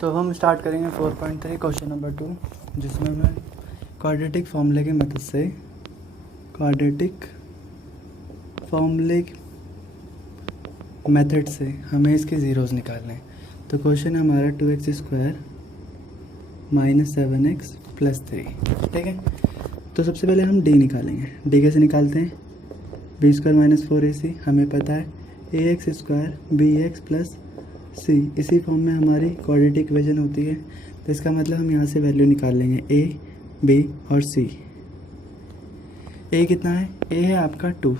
तो हम स्टार्ट करेंगे 4.3 क्वेश्चन नंबर 2, जिसमें मैं क्वाड्रेटिक फॉर्मूले की मदद से मेथड से हमें इसके ज़ीरोज़ निकालने हैं। तो क्वेश्चन है हमारा 2x² - 7x + 3। ठीक है, तो सबसे पहले हम d निकालेंगे। d कैसे निकालते हैं? b² - 4ac हमें पता है ax² bx + c इसी फॉर्म में हमारी क्वाड्रेटिक इक्वेशन होती है। तो इसका मतलब हम यहाँ से वैल्यू निकाल लेंगे a, b और c। a कितना है? a है आपका 2,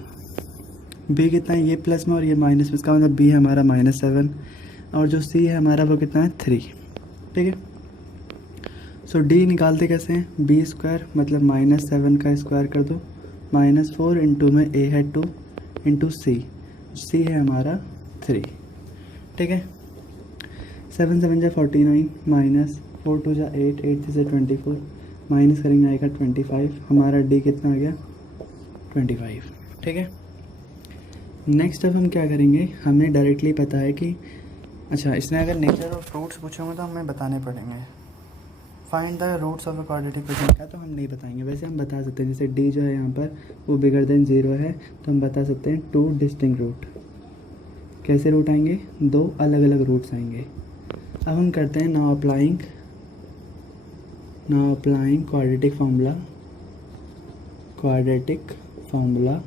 b कितना है? ये प्लस में और ये माइनस में, इसका मतलब b है हमारा -7, और जो c है हमारा वो कितना है? 3। ठीक है, सो d निकालते कैसे हैं? b² मतलब -7 का स्क्वायर कर दो, -4 इंटू में a है 2 इंटू c है हमारा 3। ठीक है, 7 7 जा 49 -4 2 जा 8 8 3 से 24 माइनस करेंगे आएगा 25। हमारा d कितना आ गया? 25। ठीक है, नेक्स्ट अब हम क्या करेंगे, हमें डायरेक्टली पता है कि अच्छा इसने अगर नेचर और फ्रूट्स पूछे होंगे तो हमें बताने पड़ेंगे। Find the roots of a quadratic equation का तो हम नहीं बताएंगे, वैसे हम बता सकते हैं। जैसे d जो है यहाँ पर वो बिगर देन 0 है, तो हम बता सकते हैं 2 डिस्टिंक्ट रूट। कैसे रूट आएंगे? 2 अलग अलग रूट्स आएंगे। अब हम करते हैं नाउ अप्लाइंग क्वाड्रेटिक फार्मूला।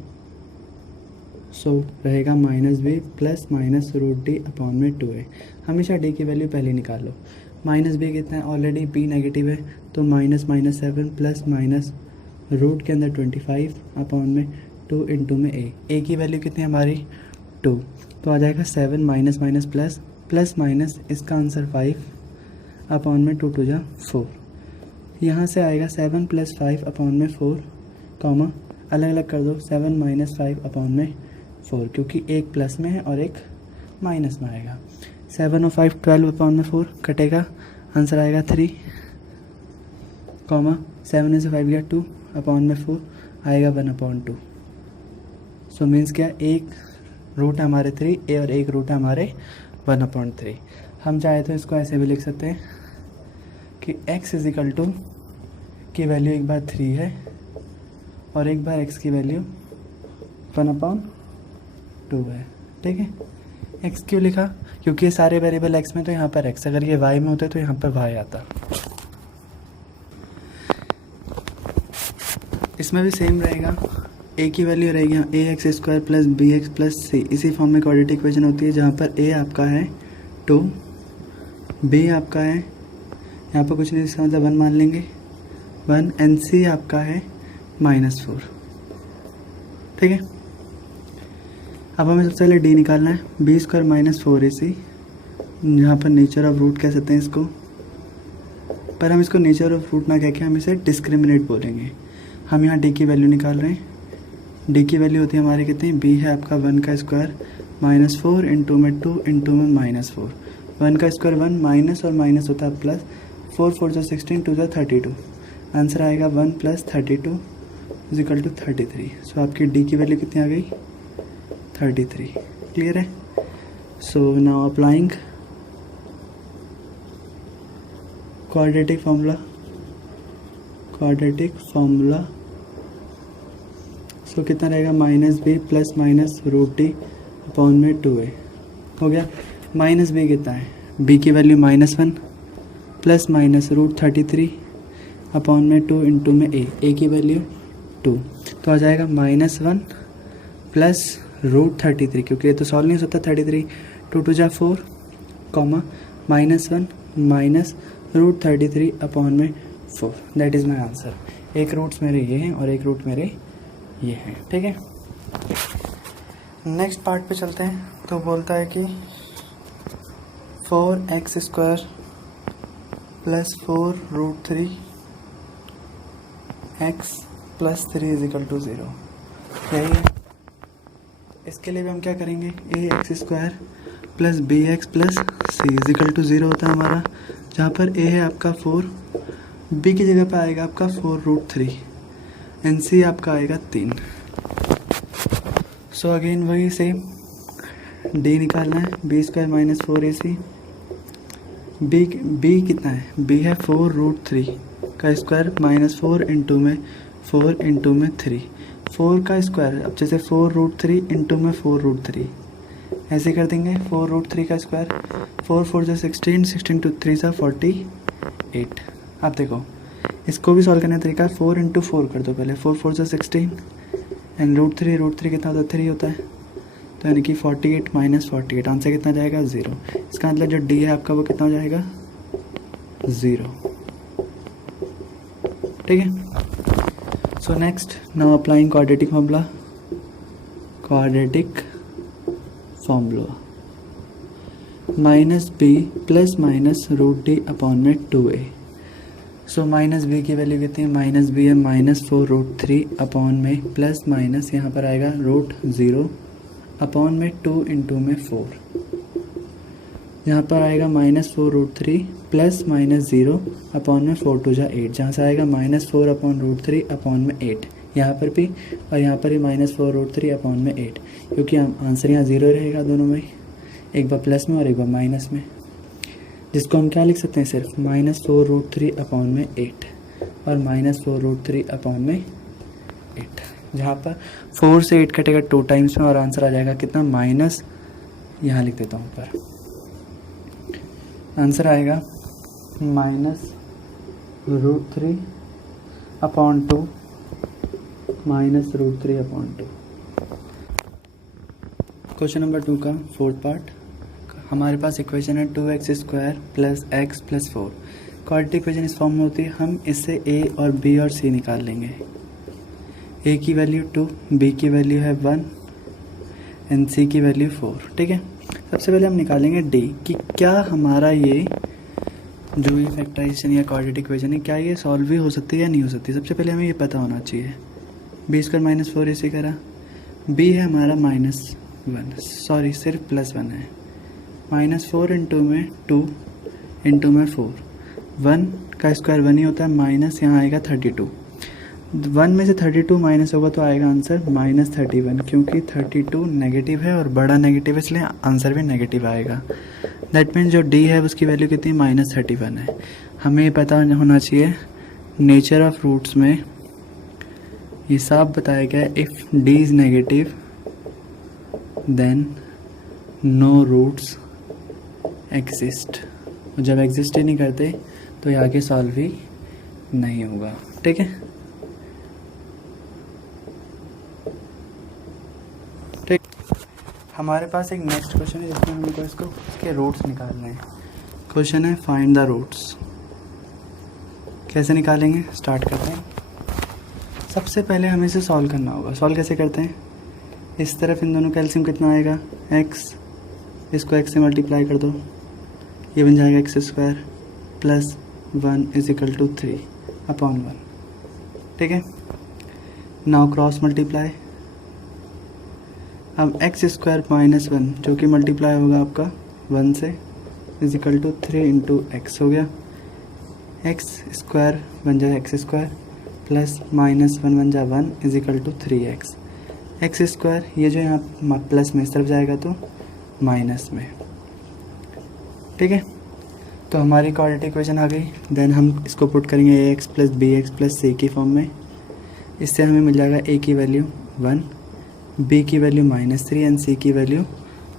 सो रहेगा -b + -√d/2a। हमेशा d की वैल्यू पहले निकाल लो। -b कितना है? ऑलरेडी b नेगेटिव है, तो -7 प्लस माइनस रूट के अंदर 25/2 इंटू में a की वैल्यू कितनी है हमारी? 2, तो आ जाएगा 7 माइनस प्लस माइनस इसका आंसर 5/2 2 जा 4। यहाँ से आएगा 7 + 5/4, कॉमा अलग अलग कर दो 7 - 5/4, क्योंकि एक प्लस में है और एक माइनस में आएगा। 7 और 5 12/4 कटेगा, आंसर आएगा 3, कॉमा 7 में से 5 गया 2/4 आएगा 1/2। सो मीन्स क्या? एक रूट है हमारे 3 a और एक रूट है हमारे 1/3। हम चाहे तो इसको ऐसे भी लिख सकते हैं कि x = की वैल्यू एक बार 3 है और एक बार x की वैल्यू 1/2 है। ठीक है, x क्यों लिखा? क्योंकि ये सारे वेरिएबल x में, तो यहाँ पर x, अगर ये y में होते तो यहाँ पर y आता। इसमें भी सेम रहेगा, a की वैल्यू रहेगी ax² + bx + c। इसी फॉर्म में क्वाड्रेटिक इक्वेशन होती है, जहाँ पर a आपका है 2, b आपका है यहाँ पर कुछ नहीं, इसका मतलब 1 मान लेंगे 1, एंड c आपका है -4। ठीक है, अब हमें सबसे पहले d निकालना है। b² - 4ac, यहाँ पर नेचर ऑफ रूट कह सकते हैं इसको, पर हम इसको नेचर ऑफ रूट ना कह के हम इसे डिस्क्रिमिनेट बोलेंगे। हम यहाँ d की वैल्यू निकाल रहे हैं। d की वैल्यू होती है हमारी कितनी? b है आपका 1 का स्क्वायर -4 इंटू में 2 इंटू में -4। 1 का स्क्वायर 1, माइनस और माइनस होता है प्लस, 4 4 जा 16 2 जा 32। आंसर आएगा 1 + 32 = 33। सो आपकी d की वैल्यू कितनी आ गई? 33। क्लियर है? So now applying quadratic formula. So कितना रहेगा? -b + -√d/2a। हो गया। -b कितना है? b की वैल्यू -1 प्लस माइनस √33/2 इंटू में a की वैल्यू 2, तो आ जाएगा -1 प्लस √33, क्योंकि ये तो सॉल्व नहीं हो सकता 33, 2 2 जा 4, comma -1 minus √33/4। That is my answer. एक रूट्स मेरे ये हैं और एक रूट मेरे ये हैं। ठीक है, नेक्स्ट पार्ट पे चलते हैं। तो बोलता है कि 4x² + 4√3x + 3 = 0। यही है। इसके लिए भी हम क्या करेंगे? ax² + bx + c = 0 होता है हमारा, जहाँ पर a है आपका 4, b की जगह पे आएगा आपका 4√3 एंड c आपका आएगा 3। सो अगेन वही सेम, d निकालना है। b² - 4ac बी कितना है, बी है 4√3 का स्क्वायर माइनस 4 इंटू में 3, 4 का स्क्वायर। अब जैसे 4√3 इंटू में 4√3 ऐसे कर देंगे, 4√3 का स्क्वायर, 4 4 जो 16, 16 टू 3 सा 48। अब देखो इसको भी सॉल्व करने का तरीका, 4 इंटू 4 कर दो पहले, 4 4 जो 16 एंड √3 कितना होता है, 3 होता है, तो यानी कि 48 माइनस 48 आंसर कितना जाएगा, 0। इसका मतलब जो डी है आपका वो कितना हो जाएगा, 0। ठीक है। So next now applying quadratic formula minus b plus minus √d upon में 2a। सो माइनस बी की वैल्यू कितनी है, माइनस बी है माइनस 4√3 अपॉन में प्लस माइनस यहाँ पर आएगा √0 अपॉन में 2 इंटू में 4, यहाँ पर आएगा माइनस 4√3 प्लस माइनस 0 अपॉन में 4 2 जा 8, जहाँ से आएगा माइनस 4 अपॉन √3 अपॉन में 8, यहाँ पर भी और यहाँ पर भी माइनस 4√3 अपॉन में 8, क्योंकि आंसर यहाँ 0 रहेगा दोनों में, एक बार प्लस में और एक बार माइनस में, जिसको हम क्या लिख सकते हैं, सिर्फ माइनस 4√3 अपॉन में 8 और माइनस 4√3 अपॉन में 8, जहाँ पर 4 से 8 कटेगा 2 टाइम्स में और आंसर आ जाएगा कितना, माइनस, यहाँ लिख देता हूँ ऊपर, आंसर आएगा minus √3 upon 2 minus √3 upon 2। Question number 2 का 4th पार्ट, हमारे पास इक्वेशन है 2x² plus x plus 4। Quadratic equation इस फॉर्म में होती है, हम इससे a और b और c निकाल लेंगे। a की वैल्यू 2, b की वैल्यू है 1 एंड c की वैल्यू 4। ठीक है। सबसे पहले हम निकालेंगे d कि क्या हमारा ये जो ये फैक्टराइजेशन या क्वाड्रेटिक इक्वेशन है क्या ये सॉल्व भी हो सकती है या नहीं हो सकती। सबसे पहले हमें ये पता होना चाहिए, b² माइनस 4 इसे करा, b है हमारा -1, सॉरी सिर्फ +1 है, -4 इंटू में 2 इंटू में 4, 1 का स्क्वायर 1 ही होता है, माइनस यहाँ आएगा 32, 1 में से 32 माइनस होगा तो आएगा आंसर -31, क्योंकि 32 नेगेटिव है और बड़ा नेगेटिव है इसलिए आंसर भी नेगेटिव आएगा। दैट मीन्स जो डी है उसकी वैल्यू कितनी, -31 है। हमें ये पता होना चाहिए नेचर ऑफ रूट्स में ये साफ बताया गया है, if D is negative then no roots exist, जब एग्जिस्ट ही नहीं करते तो ये आगे सॉल्व ही नहीं होगा। ठीक है, ठीक। हमारे पास एक नेक्स्ट क्वेश्चन है जिसमें हमको इसके रूट्स निकालने हैं। क्वेश्चन है फाइंड द रूट्स। कैसे निकालेंगे, स्टार्ट करते हैं। सबसे पहले हमें इसे सॉल्व करना होगा। सॉल्व कैसे करते हैं, इस तरफ इन दोनों का एलसीएम कितना आएगा, x, इसको x से मल्टीप्लाई कर दो, ये बन जाएगा x² प्लस 1 = 3 अपॉन 1। ठीक है, नाउ क्रॉस मल्टीप्लाई। अब x² माइनस 1 जो कि मल्टीप्लाई होगा आपका 1 से = 3 इंटू x हो गया, x² बन जाएगा x² प्लस -1 बन जाए 1 = 3x, x² ये जो यहाँ प्लस में इस तरफ जाएगा तो माइनस में। ठीक है, तो हमारी क्वाड्रेटिक इक्वेशन आ गई। देन हम इसको पुट करेंगे ax plus bx plus c की फॉर्म में। इससे हमें मिल जाएगा a की वैल्यू 1, b की वैल्यू -3 एंड c की वैल्यू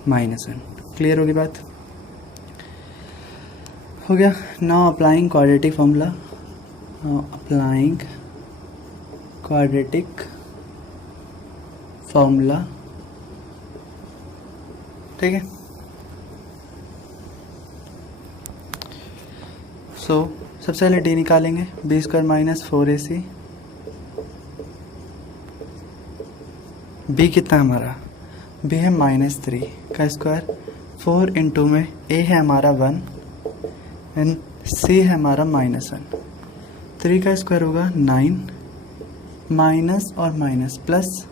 -1। क्लियर होगी बात, हो गया। Now applying quadratic formula, applying quadratic formula. ठीक है, सबसे पहले डी निकालेंगे, b² माइनस 4ac। b कितना है हमारा, b है -3 का स्क्वायर, 4 इंटू में a है हमारा 1 एंड c है हमारा -1। 3 का स्क्वायर होगा 9, माइनस और माइनस प्लस,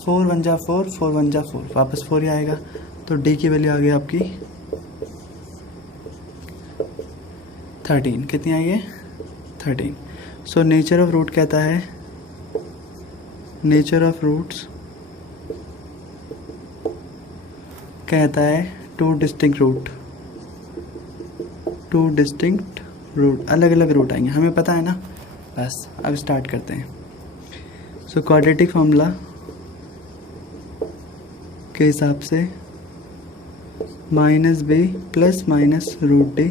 4 1 जा 4, 4 1 जा 4, वापस 4 ही आएगा, तो d की वैल्यू आ गई आपकी 13। कितनी आई है, 13। सो नेचर ऑफ रूट कहता है, नेचर ऑफ रूट्स कहता है टू डिस्टिंक्ट 2 डिस्टिंक्ट रूट, अलग अलग रूट आएंगे, हमें पता है ना। बस अब स्टार्ट करते हैं। सो क्वाड्रेटिक फॉर्मूला के हिसाब से -b plus minus root D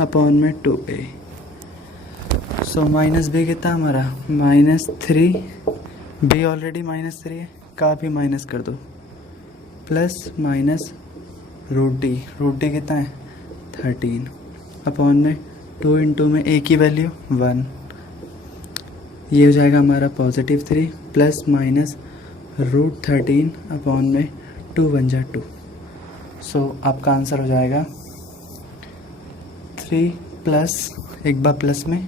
upon में 2a। सो -b कितना हमारा -3, b ऑलरेडी -3 है, का भी माइनस कर दो, प्लस माइनस रूट डी कितना है 13 अपॉन में 2 इंटू में a की वैल्यू 1, ये हो जाएगा हमारा +3 प्लस माइनस √13 अपॉन में 2 1 जा 2। सो आपका आंसर हो जाएगा 3 प्लस एक बार प्लस में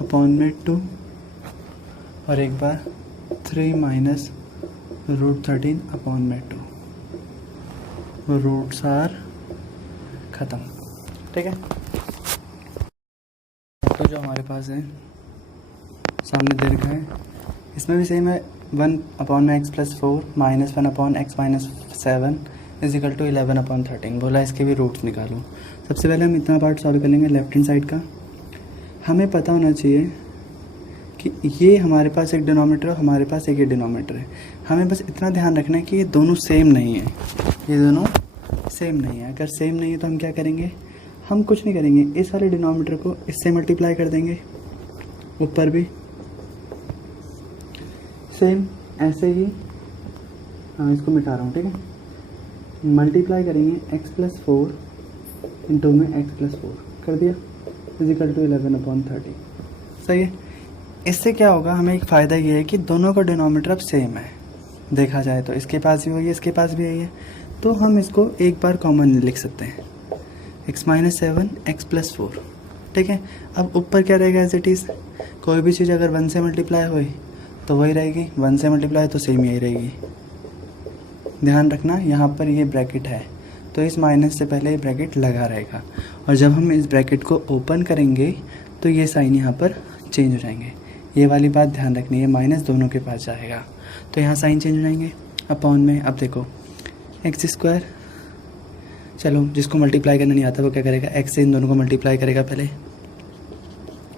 अपॉन में 2 और एक बार 3 माइनस √13 अपॉन में 2, रूट्स आर ख़त्म। ठीक है, तो जो हमारे पास है सामने दे रखा है, इसमें भी सेम है 1 अपॉन में x plus 4 minus 1 upon x minus 7 is equal to 11 upon 13। बोला इसके भी रूट्स निकालो। सबसे पहले हम इतना पार्ट सॉल्व कर लेंगे लेफ्ट हैंड साइड का। हमें पता होना चाहिए कि ये हमारे पास एक डिनोमिनेटर है, हमारे पास एक ये डिनोमिनेटर है। हमें बस इतना ध्यान रखना है कि ये दोनों सेम नहीं है, ये दोनों सेम नहीं है। अगर सेम नहीं है तो हम क्या करेंगे, हम कुछ नहीं करेंगे, इस वाले डिनोमिनेटर को इससे मल्टीप्लाई कर देंगे, ऊपर भी सेम ऐसे ही। हाँ, इसको मिटा रहा हूँ, ठीक है। मल्टीप्लाई करेंगे x प्लस 4 इंटू में x प्लस 4 कर दिया इज इक्वल टू 11 अपॉन 30। सही है। इससे क्या होगा, हमें एक फ़ायदा ये है कि दोनों का डिनोमिनेटर अब सेम है। देखा जाए तो इसके पास भी वही है, इसके पास भी यही है, तो हम इसको एक बार कॉमन लिख सकते हैं, x माइनस 7 x प्लस 4। ठीक है। अब ऊपर क्या रहेगा एज इट इज़, कोई भी चीज़ अगर 1 से मल्टीप्लाई हुई तो वही रहेगी, 1 से मल्टीप्लाई तो सेम यही रहेगी। ध्यान रखना यहाँ पर ये ब्रैकेट है तो इस माइनस से पहले ये ब्रैकेट लगा रहेगा, और जब हम इस ब्रैकेट को ओपन करेंगे तो ये साइन यहाँ पर चेंज हो जाएंगे। ये वाली बात ध्यान रखनी है, माइनस दोनों के पास जाएगा तो यहाँ साइन चेंज हो जाएंगे। अपॉन में अब देखो एक्स स्क्वायर, चलो जिसको मल्टीप्लाई करना नहीं आता वो क्या करेगा, एक्स से इन दोनों को मल्टीप्लाई करेगा पहले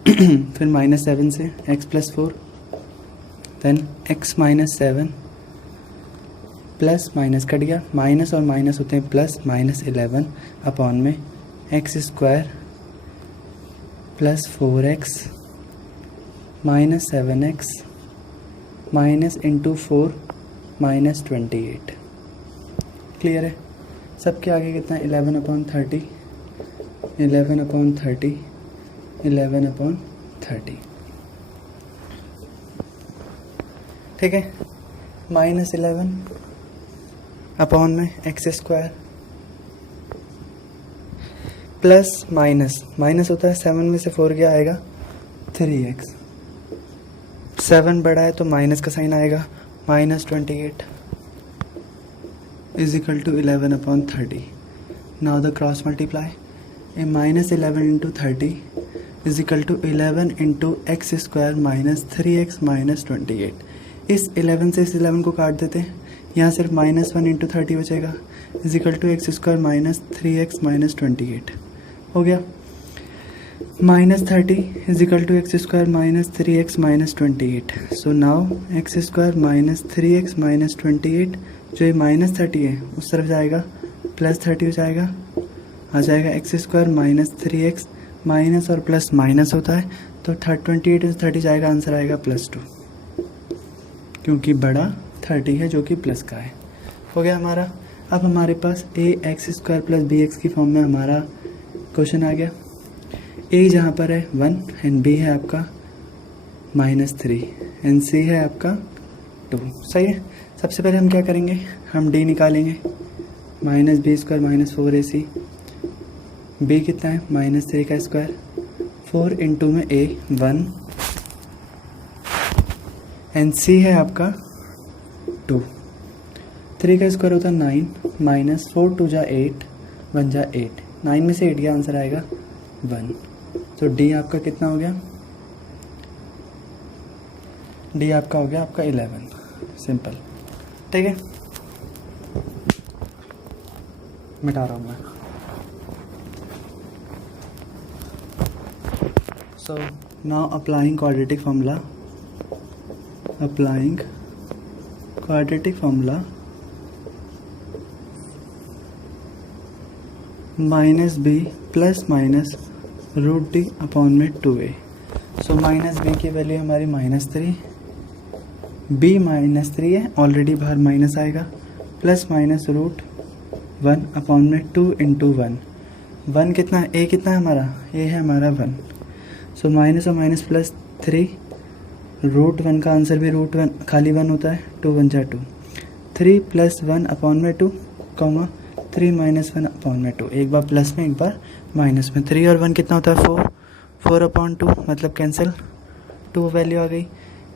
फिर -7 से x plus 4, then x minus 7 plus minus cut गया, माइनस और माइनस होते हैं प्लस, -11 अपॉन में x square plus 4x minus 7x minus into 4 minus 28। Clear है। सबके आगे कितना है 11 अपॉन 30, 11 अपॉन 30, 11 अपॉन 30। ठीक है। -11 अपॉन में एक्स स्क्वायर प्लस माइनस होता है 7 में से 4 क्या आएगा 3x, 7 बड़ा है तो माइनस का साइन आएगा, -28 is equal to 11 upon 30। Now the cross multiply, -11 into 30 is equal to 11 into x square minus 3x minus 28। इस 11 से इस 11 को काट देते हैं, यहाँ सिर्फ -1 इंटू 30 बचेगा is equal to x square minus 3x minus 28 हो गया। -30 is equal to x square minus 3x minus 28। So now x square minus 3x minus 28, जो ये -30 है उस तरफ जाएगा, +30 हो जाएगा, आ जाएगा x square minus 3x, minus और प्लस माइनस होता है तो 28 में 30 जाएगा, आंसर आएगा +2, क्योंकि बड़ा 30 है जो कि प्लस का है। हो गया हमारा। अब हमारे पास ax स्क्वायर प्लस bx की फॉर्म में हमारा क्वेश्चन आ गया। a जहाँ पर है 1 एंड b है आपका -3 एंड c है आपका 2। सही है। सबसे पहले हम क्या करेंगे, हम d निकालेंगे, -b square minus 4ac, b कितना है -3 का स्क्वायर, 4 इंटू में a 1 एंड c है आपका 2। 3 का स्क्वायर होता है 9, माइनस 4 2 जा 8, 1 जा 8, 9 में से 8 का आंसर आएगा 1। तो डी आपका कितना हो गया, डी आपका हो गया आपका 11। सिंपल। ठीक है, मिटा रहा हूँ मैं। So now applying quadratic formula. Minus b plus minus root D upon में 2a. सो माइनस बी की वैल्यू हमारी -3, बी -3 है, ऑलरेडी बाहर माइनस आएगा, प्लस माइनस रूट 1 अपॉन में 2 इंटू 1 कितना है, a कितना है हमारा, a है हमारा 1. सो माइनस और माइनस प्लस 3, रूट 1 का आंसर भी रूट 1 खाली 1 होता है, 2 1 जा 2, 3 प्लस 1 अपॉन में 2 कॉमा 3 माइनस 1 अपॉन में 2, एक बार प्लस में एक बार माइनस में. 3 और 1 कितना होता है 4, 4 अपॉन 2 मतलब कैंसिल, 2 वैल्यू आ गई,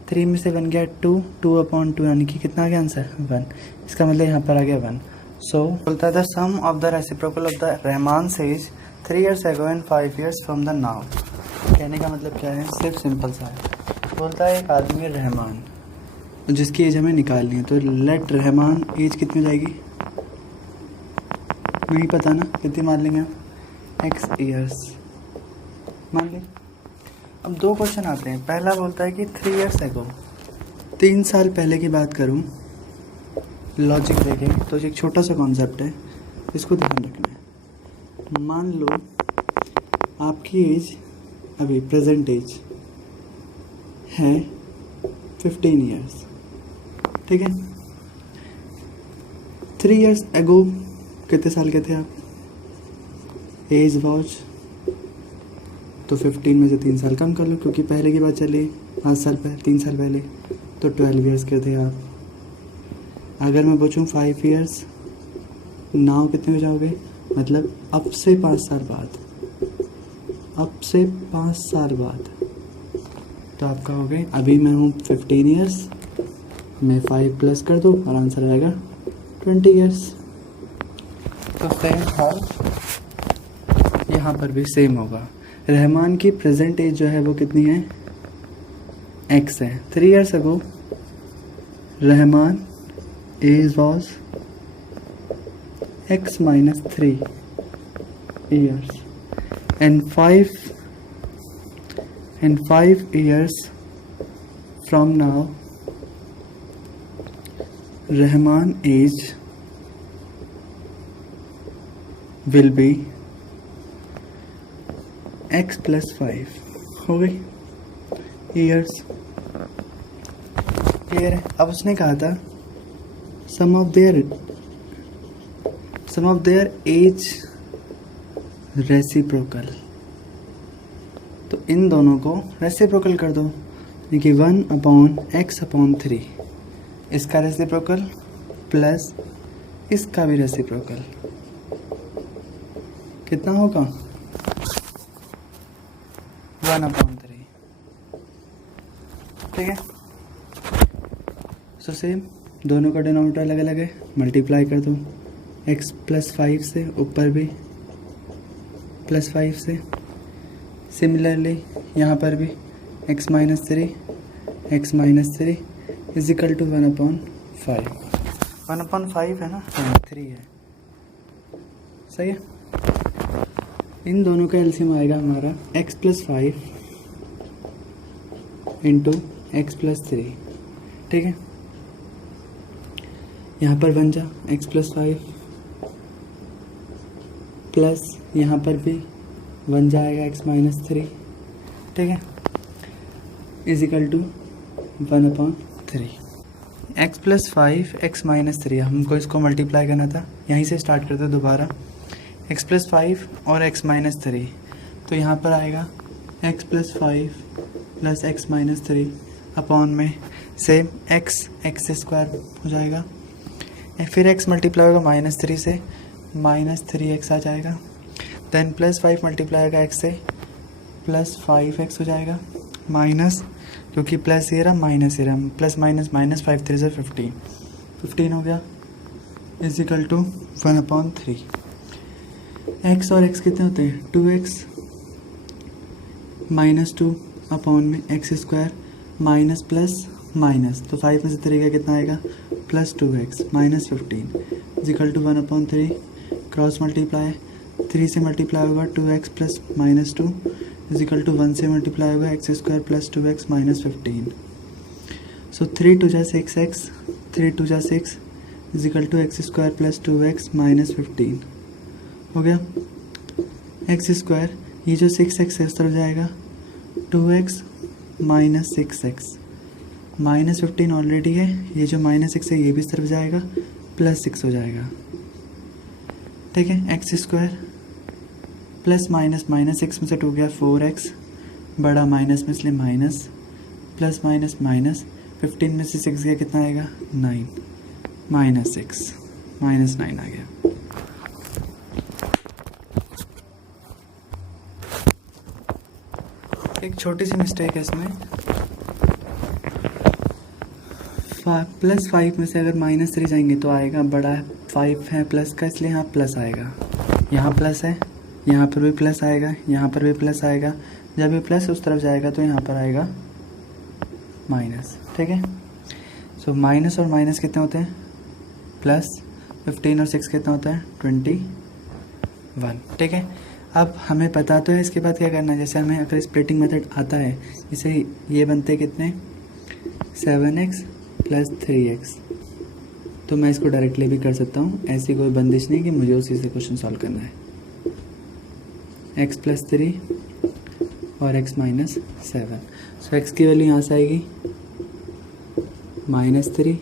3 में से 1 गया 2, 2 अपॉन 2 यानी कि कितना आ गया आंसर 1. इसका मतलब यहाँ पर आ गया 1. सो बोलता है the sum of the reciprocal of the Rahman ages 3 years ago and 5 years from the now. कहने का मतलब क्या है, सिर्फ सिंपल सा है. बोलता है एक आदमी रहमान जिसकी एज हमें निकालनी है, तो लेट रहमान एज कितनी हो जाएगी, नहीं पता ना, कितनी मान लेंगे आप, x ईयर्स मान ली. अब 2 क्वेश्चन आते हैं. पहला बोलता है कि 3 years ago, 3 साल पहले की बात करूं, लॉजिक देखें तो एक छोटा सा कॉन्सेप्ट है, इसको ध्यान रखना है. मान लो आपकी एज अभी प्रेजेंट एज है 15 years, ठीक है. 3 years ago कितने साल के थे आप, एज वॉच, तो 15 में से 3 साल कम कर लो क्योंकि पहले की बात चली 5 साल पहले, 3 साल पहले, तो 12 years के थे आप. अगर मैं पूछूं 5 years, नाउ कितने हो जाओगे, मतलब अब से 5 साल बाद, अब से 5 साल बाद, तो आपका हो गए, अभी मैं हूँ 15 years, मैं 5 प्लस कर दूँ और आंसर आएगा 20 years. तो सेम हाल यहाँ पर भी सेम होगा. रहमान की प्रेजेंट एज जो है वो कितनी है, x है. 3 years ago Rahman age was x minus 3 years and 5 years from now Rahman age will be x plus 5 हो गई ईयर्स. क्लियर है. अब उसने कहा था सम ऑफ देयर एज रेसिप्रोकल, तो इन दोनों को रेसिप्रोकल कर दो, यानी कि 1 अपॉन x अपॉन 3, इसका रेसिप्रोकल प्लस इसका भी रेसिप्रोकल, कितना होगा 1 अपॉन 3, ठीक है. सो सेम, दोनों का डिनोमिनेटर अलग अलग है, मल्टीप्लाई कर दो x प्लस 5 से, ऊपर भी प्लस 5 से. सिमिलरली यहाँ पर भी x minus 3 is equal to 1 upon 5. 1 upon 5 है ना, 3 है, सही है. इन दोनों का एलसीएम आएगा हमारा x plus 5 into x plus 3, ठीक है. यहाँ पर बन जा x प्लस 5 प्लस यहाँ पर भी बन जाएगा x माइनस 3, ठीक है, is equal to 1 upon 3. x plus 5 x minus 3, हमको इसको मल्टीप्लाई करना था, यहीं से स्टार्ट करते हैं दोबारा. x प्लस 5 और x माइनस 3, तो यहाँ पर आएगा x plus 5 plus x minus 3 upon में सेम x स्क्वायर हो जाएगा. फिर x मल्टीप्लाई होगा माइनस 3 से, माइनस 3x आ जाएगा. देन प्लस 5 मल्टीप्लाई होगा x से, प्लस 5x हो जाएगा. माइनस, क्योंकि प्लस ये रहा माइनस ये रहा, प्लस माइनस माइनस 5 3 से 15 हो गया, is equal to 1 upon 3. x और x कितने होते हैं 2x माइनस 2 अपॉन में x square minus plus minus, तो 5 में से 3 का कितना आएगा plus 2x minus 15 equal to 1 upon 3. Cross multiply, 3 से मल्टीप्लाई होगा 2x plus minus 2 is equal to 1 से मल्टीप्लाई होगा x square plus 2x minus 15. So 3 2 जा 6x, 3 2 जा 6 is equal to x square plus 2x minus 15 हो गया. X square, ये जो 6x है उस तरफ जाएगा, 2x minus 6x, minus 15 already है, ये जो माइनस 6 है ये भी इस तरफ जाएगा, प्लस 6 हो जाएगा. ठीक है. X square plus minus, minus 6 में से 2 गया 4x, बड़ा माइनस में इसलिए माइनस, प्लस माइनस माइनस, 15 में से 6 गया कितना आएगा 9, माइनस 6, माइनस 9 आ गया. एक छोटी सी मिस्टेक है इसमें, प्लस 5 में से अगर माइनस 3 जाएंगे तो आएगा, बड़ा 5 है प्लस का इसलिए यहाँ प्लस आएगा, यहाँ प्लस है, यहाँ पर भी प्लस आएगा, यहाँ पर भी प्लस आएगा. जब ये प्लस उस तरफ जाएगा तो यहाँ पर आएगा माइनस. ठीक है. सो माइनस और माइनस कितने होते हैं, प्लस 15 और 6 कितना होता है 21. ठीक है. अब हमें पता तो है इसके बाद क्या करना है. जैसे हमें अगर स्प्लिटिंग मेथड आता है, इसे ये बनते कितने 7x प्लस 3x, तो मैं इसको डायरेक्टली भी कर सकता हूँ, ऐसी कोई बंदिश नहीं कि मुझे उसी से क्वेश्चन सॉल्व करना है. x प्लस 3 और x माइनस 7. सो x की वैल्यू यहाँ से आएगी -3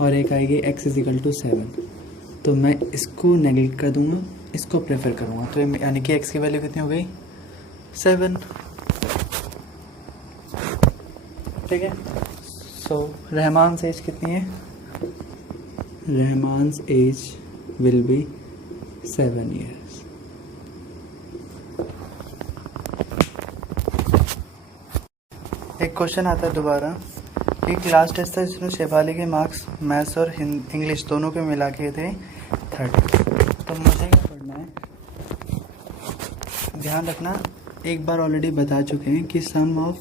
और एक आएगी x इज इक्वल टू 7. तो मैं इसको नेगलेक्ट कर दूंगा, इसको प्रेफर करूँगा. तो यानी कि x की वैल्यू कितनी हो गई 7. ठीक है. सो रहमान्स एज कितनी है, रहमान्स एज विल बी 7 years. एक क्वेश्चन आता है दोबारा कि क्लास टेस्ट था जिसमें शेफाली के मार्क्स मैथ्स और इंग्लिश दोनों के मिला के थे 30. तो मुझे क्या पढ़ना है, ध्यान रखना, एक बार ऑलरेडी बता चुके हैं कि सम ऑफ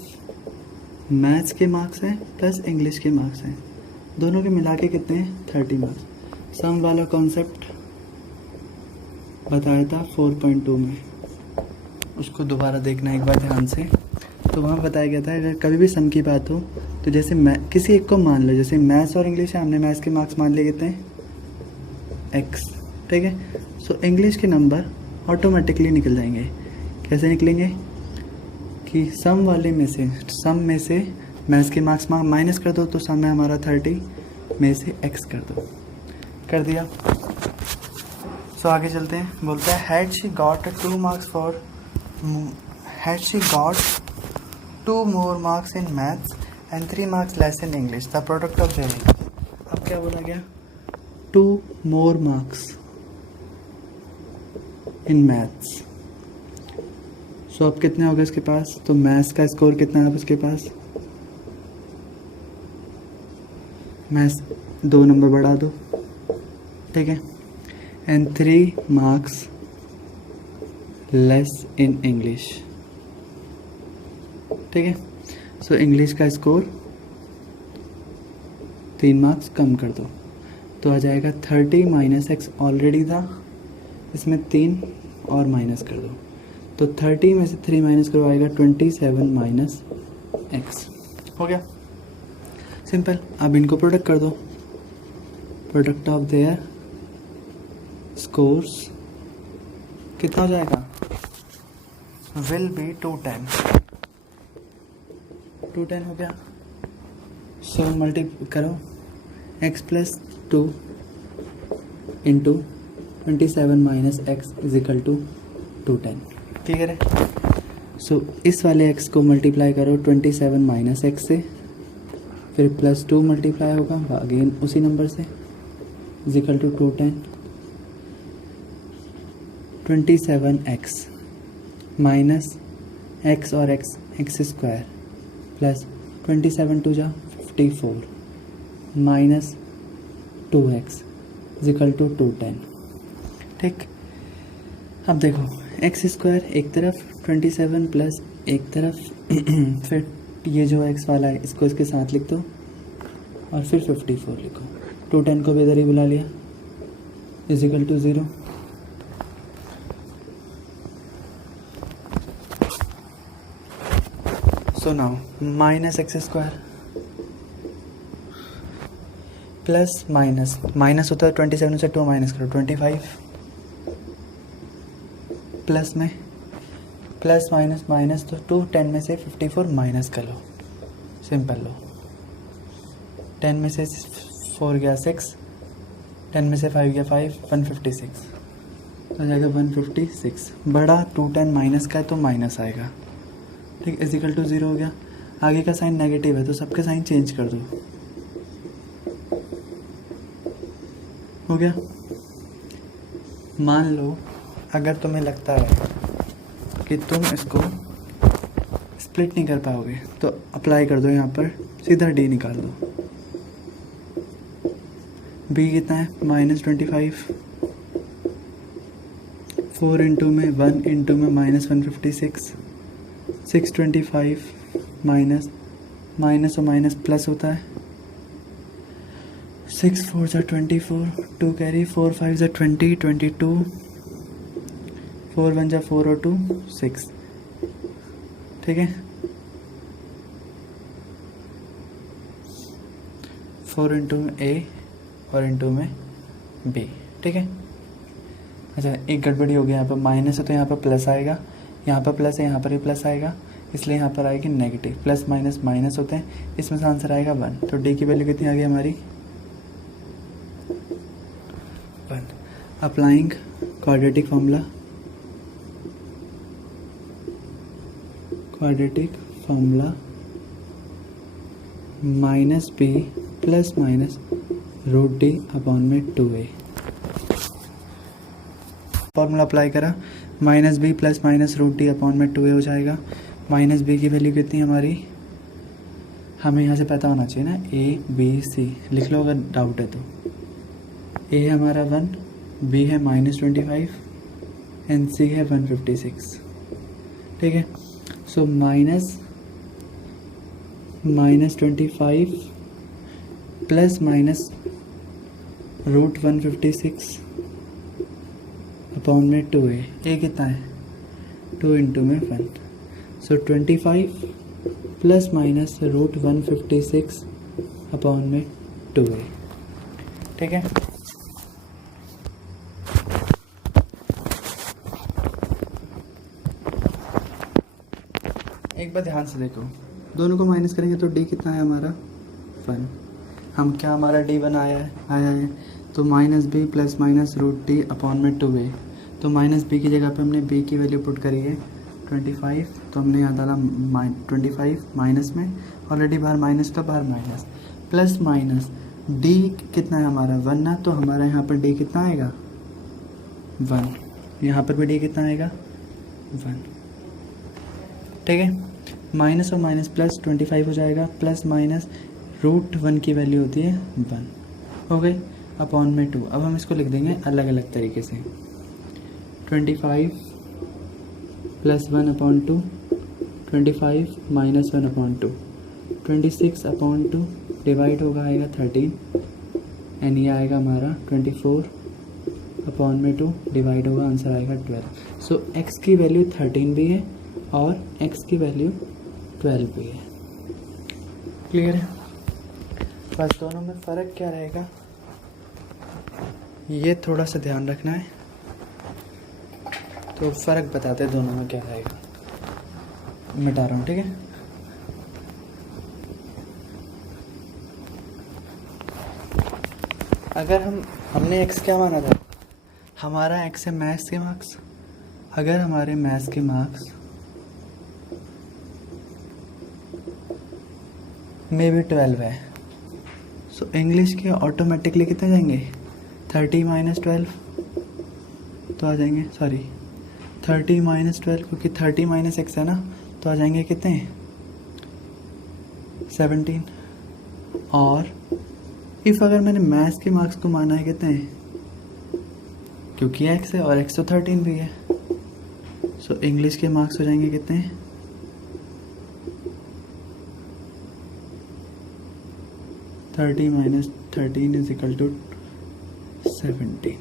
मैथ्स के मार्क्स हैं प्लस इंग्लिश के मार्क्स हैं, दोनों के मिला के कितने हैं 30 मार्क्स. सम वाला कॉन्सेप्ट बताया था 4.2 में, उसको दोबारा देखना एक बार ध्यान से. तो वहाँ बताया गया था अगर कभी भी सम की बात हो तो जैसे किसी एक को मान लो, जैसे मैथ्स और इंग्लिश है, हमने मैथ्स के मार्क्स मान लिए कितने x. ठीक है. सो इंग्लिश के नंबर ऑटोमेटिकली निकल जाएंगे. कैसे निकलेंगे कि सम वाले में से, सम में से मैथ्स के मार्क्स माइनस कर दो तो सम है हमारा 30, में से x कर दो, कर दिया. सो आगे चलते हैं. बोलता है had she got 2 more marks in maths and 3 marks less in English. The product of their. अब क्या बोला गया 2 more marks in maths. सो अब कितने हो गए इसके पास, तो मैथ्स का स्कोर कितना है अब इसके पास, मैथ्स 2 नंबर बढ़ा दो. ठीक है. And 3 marks less in English. ठीक है. सो इंग्लिश का स्कोर 3 मार्क्स कम कर दो तो आ जाएगा 30 माइनस x ऑलरेडी था, इसमें 3 और माइनस कर दो तो 30 में से 3 माइनस करो आएगा 27 माइनस x. हो गया सिंपल. अब इनको प्रोडक्ट कर दो, प्रोडक्ट ऑफ देयर स्कोर्स कितना हो जाएगा, विल बी 210 हो गया. सो मल्टी करो x plus 2 into 27 minus x is equal to 210. Clear है. सो इस वाले x को मल्टीप्लाई करो 27 माइनस एक्स से, फिर प्लस 2 मल्टीप्लाई होगा अगेन उसी नंबर से is equal to 210. 27x minus x और x स्क्वायर प्लस 27 टू जा 54 minus 2x is equal to 210. ठीक. अब देखो एक्स स्क्वायर एक तरफ 27 प्लस एक तरफ फिर ये जो x वाला है इसको इसके साथ लिख दो और फिर 54 लिखो. 210 को भी इधर ही बुला लिया is equal to 0. So now minus x square plus minus minus होता है 27 से 2 माइनस करो 25 प्लस में प्लस माइनस माइनस तो 2 10 में से 54 माइनस कर लो सिंपल लो 10 में से 4 गया 6 10 में से 5 गया 5 156 तो आ जाएगा 156 बड़ा 2 10 माइनस का है तो माइनस आएगा ठीक इजिकल टू 0 हो गया। आगे का साइन नेगेटिव है तो सबके साइन चेंज कर दो हो गया। मान लो अगर तुम्हें लगता है कि तुम इसको स्प्लिट नहीं कर पाओगे तो अप्लाई कर दो यहाँ पर सीधा डी निकाल दो। बी कितना है -25 4 इंटू में 1 इंटू में -156 625 माइनस माइनस और माइनस प्लस होता है 6 4 ज़ा 24 2 कैरी 4 5 ज़ा 20 22 4 1 ज़ा 4 और 2 6 ठीक है 4 इंटू में ए और इंटू में बी ठीक है। अच्छा एक गड़बड़ी हो गया यहाँ पर माइनस है तो यहाँ पर प्लस आएगा यहाँ पर प्लस है यहाँ पर ही प्लस आएगा इसलिए यहाँ पर आएगी नेगेटिव प्लस माइनस माइनस होते हैं इसमें से आंसर आएगा 1 तो डी की वैल्यू कितनी आ गई हमारी 1। Applying quadratic formula minus b plus minus root D upon में 2a फॉर्मूला अप्लाई करा minus b plus minus root D upon में 2a हो जाएगा। माइनस बी की वैल्यू कितनी हमारी हमें यहाँ से पता होना चाहिए ना ए बी सी लिख लो अगर डाउट है तो ए है हमारा 1 बी है -25 एंड सी है 156 ठीक है। सो -25 प्लस माइनस रूट 156 अपॉन में 2a ए कितना है 2 इंटू में 1 सो 25 प्लस माइनस रूट 156 अपॉन में 2a ठीक है। एक बार ध्यान से देखो दोनों को माइनस करेंगे तो d कितना है हमारा 1 हम क्या हमारा d1 आया है तो minus b plus minus root D upon में 2a तो माइनस बी की जगह पे हमने b की वैल्यू पुट करी है 25 तो हमने यहाँ डाला 25 माइनस में ऑलरेडी बाहर माइनस का बाहर माइनस प्लस माइनस d कितना है हमारा 1 ना तो हमारा यहाँ पर d कितना आएगा 1 यहाँ पर भी d कितना आएगा 1 ठीक है। माइनस और माइनस प्लस 25 हो जाएगा प्लस माइनस रूट 1 की वैल्यू होती है 1 हो गई अपॉन में 2। अब हम इसको लिख देंगे अलग अलग तरीके से 25 plus 1 upon 2 25 minus 1 upon 2 26 upon 2 divide होगा आएगा 13 एंड ये आएगा हमारा 24 अपॉन में 2 डिवाइड होगा आंसर आएगा 12। सो x की वैल्यू 13 भी है और x की वैल्यू 12 भी है। क्लियर है बस दोनों में फ़र्क क्या रहेगा ये थोड़ा सा ध्यान रखना है तो फ़र्क बताते हैं दोनों में क्या रहेगा मिटा रहा हूँ ठीक है। अगर हमने x क्या माना था हमारा x है मैथ्स के मार्क्स अगर हमारे मैथ्स के मार्क्स में भी 12 है सो इंग्लिश के ऑटोमेटिकली कितने जाएंगे 30 माइनस 12 तो आ जाएंगे 30 माइनस 12 क्योंकि 30 माइनस x है ना तो आ जाएंगे कितने 17 और इफ़ अगर मैंने मैथ्स के मार्क्स को माना है कितने क्योंकि x है और x तो 13 भी है सो इंग्लिश के मार्क्स हो जाएंगे कितने 30 माइनस 13 इज इक्वल टू 17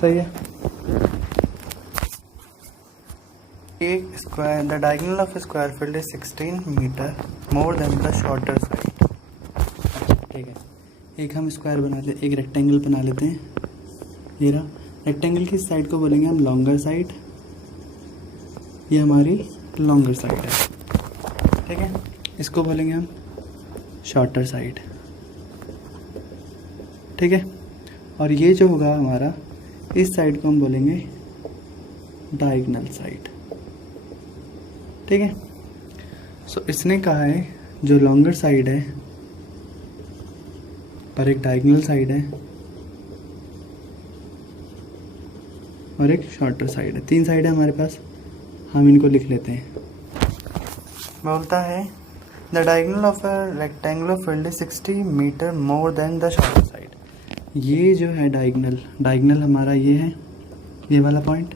सही है। square, the diagonal of a square field is 16 meter more than the shorter side. ठीक है, एक हम स्क्वायर बना लेते, एक रेक्टेंगल बना लेते हैं। ये रहा रेक्टेंगल की साइड को बोलेंगे हम लॉन्गर साइड, ये हमारी लॉन्गर साइड है। ठीक है, इसको बोलेंगे हम शॉर्टर साइड। ठीक है, और ये जो होगा हमारा, इस साइड को हम बोलेंगे डायगोनल साइड। ठीक है, सो इसने कहा है जो लॉन्गर साइड है और एक डायगोनल साइड है और एक शॉर्टर साइड है, 3 साइड है हमारे पास, हम इनको लिख लेते हैं। बोलता है the diagonal of a rectangular field is 60 metre more than the shorter side. ये जो है डायगोनल हमारा ये है, ये वाला पॉइंट,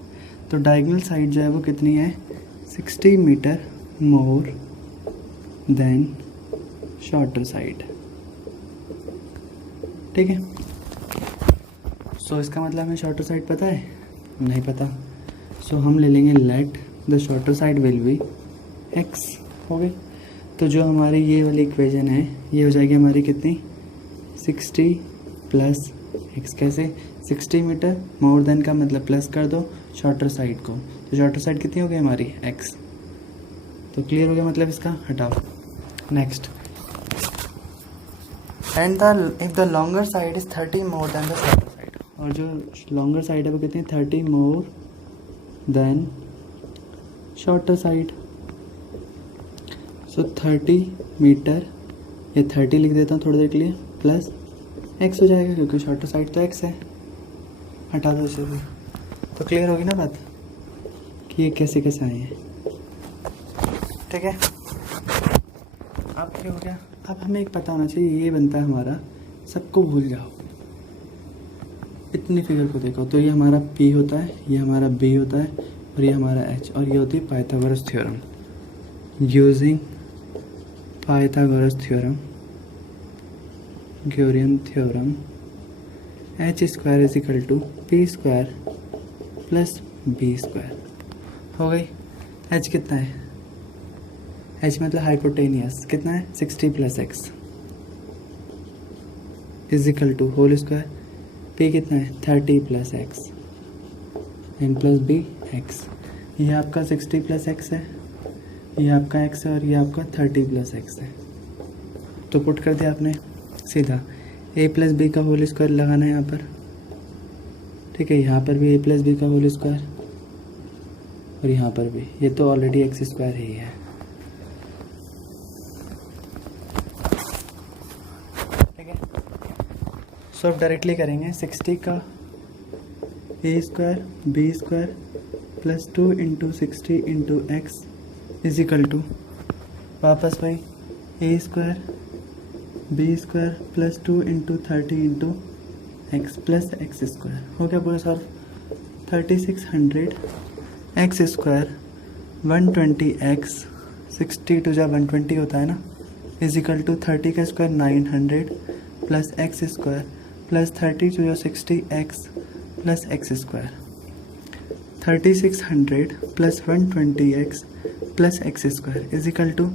तो डायगोनल साइड जो है वो कितनी है, 60 metre more than shorter side. ठीक है, सो इसका मतलब हमें शॉर्टर साइड पता है, नहीं पता, सो हम ले लेंगे let the shorter side will B x। हो गई, तो जो हमारी ये वाली इक्वेशन है ये हो जाएगी हमारी कितनी, 60 प्लस x। कैसे, 60 मीटर मोर देन का मतलब प्लस कर दो शॉर्टर साइड को, तो शॉर्टर साइड कितनी हो गई हमारी x। तो क्लियर हो गया मतलब इसका, हटाओ। Next, and the if the longer side is 30 more than the shorter side, और जो लॉन्गर साइड है वो कितनी, 30 मोर देन शॉर्टर साइड। सो 30 मीटर, ये 30 लिख देता हूँ थोड़ी देर के लिए, प्लस x हो जाएगा क्योंकि शॉर्टर साइड तो x है, हटा दो इसे भी। तो क्लियर होगी ना बात कि ये कैसे कैसे आए हैं। ठीक है, अब क्या हो गया, अब हमें एक पता होना चाहिए, ये बनता है हमारा, सबको भूल जाओ, इतनी फिगर को देखो, तो ये हमारा P होता है, ये हमारा B होता है और ये हमारा H, और ये होती है Pythagoras theorem. Using Pythagoras theorem, Pythagorean theorem, h square is equal to p square plus b square. हो गई, h कितना है, h मतलब हाइपोटेनियस, कितना है, 60 plus x is equal to whole square, p कितना है, 30 plus x n plus b x। ये आपका 60 प्लस x है, ये आपका x है और ये आपका 30 प्लस x है। तो पुट कर दिया आपने सीधा, a प्लस बी का होल स्क्वायर लगाना है यहाँ पर। ठीक है, यहाँ पर भी a प्लस बी का होल स्क्वायर और यहाँ पर भी, ये तो ऑलरेडी x स्क्वायर ही है। ठीक है, सो डायरेक्टली करेंगे 60 का a square b square plus 2 into 60 into x is equal to, वापस भाई a square b square plus 2 into 30 into x plus x square. हो गया पूरा solve, 3600 x square 120 x, 60 two जा 120 होता है ना, इज इक्वल टू 30 का square 900 plus x square plus 30 two जा 60 x plus x square. 3600 plus 120 x plus x square is equal to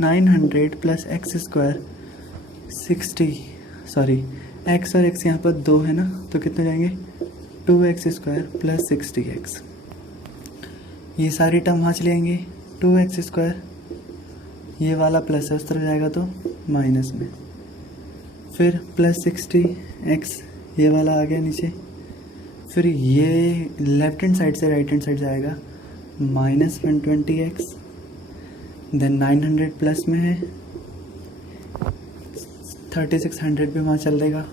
900 plus x square 60, sorry x और x यहाँ पर 2 है ना, तो कितने जाएंगे, 2x स्क्वायर प्लस 60x। ये सारी टर्म वहाँ चले आएंगे, 2x स्क्वायर, ये वाला प्लस है उस तरफ जाएगा तो माइनस में, फिर प्लस 60x, ये वाला आ गया नीचे, फिर ये लेफ्ट हैंड साइड से राइट हैंड साइड जाएगा माइनस 120x, देन 900 प्लस में है, 3600 भी वहाँ चल देगा,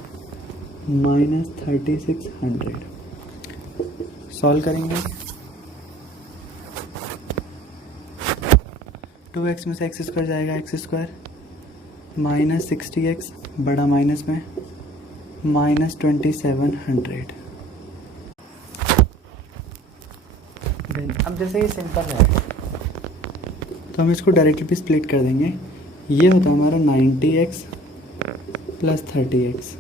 माइनस 3600। सॉल्व करेंगे, 2x में से एक्स स्क्वायर जाएगा, एक्स स्क्वायर माइनस 60x, बड़ा माइनस में, माइनस 2700। अब जैसे ये सिंपल है तो हम इसको डायरेक्टली भी स्प्लिट कर देंगे। ये होता है हमारा 90x प्लस 30x।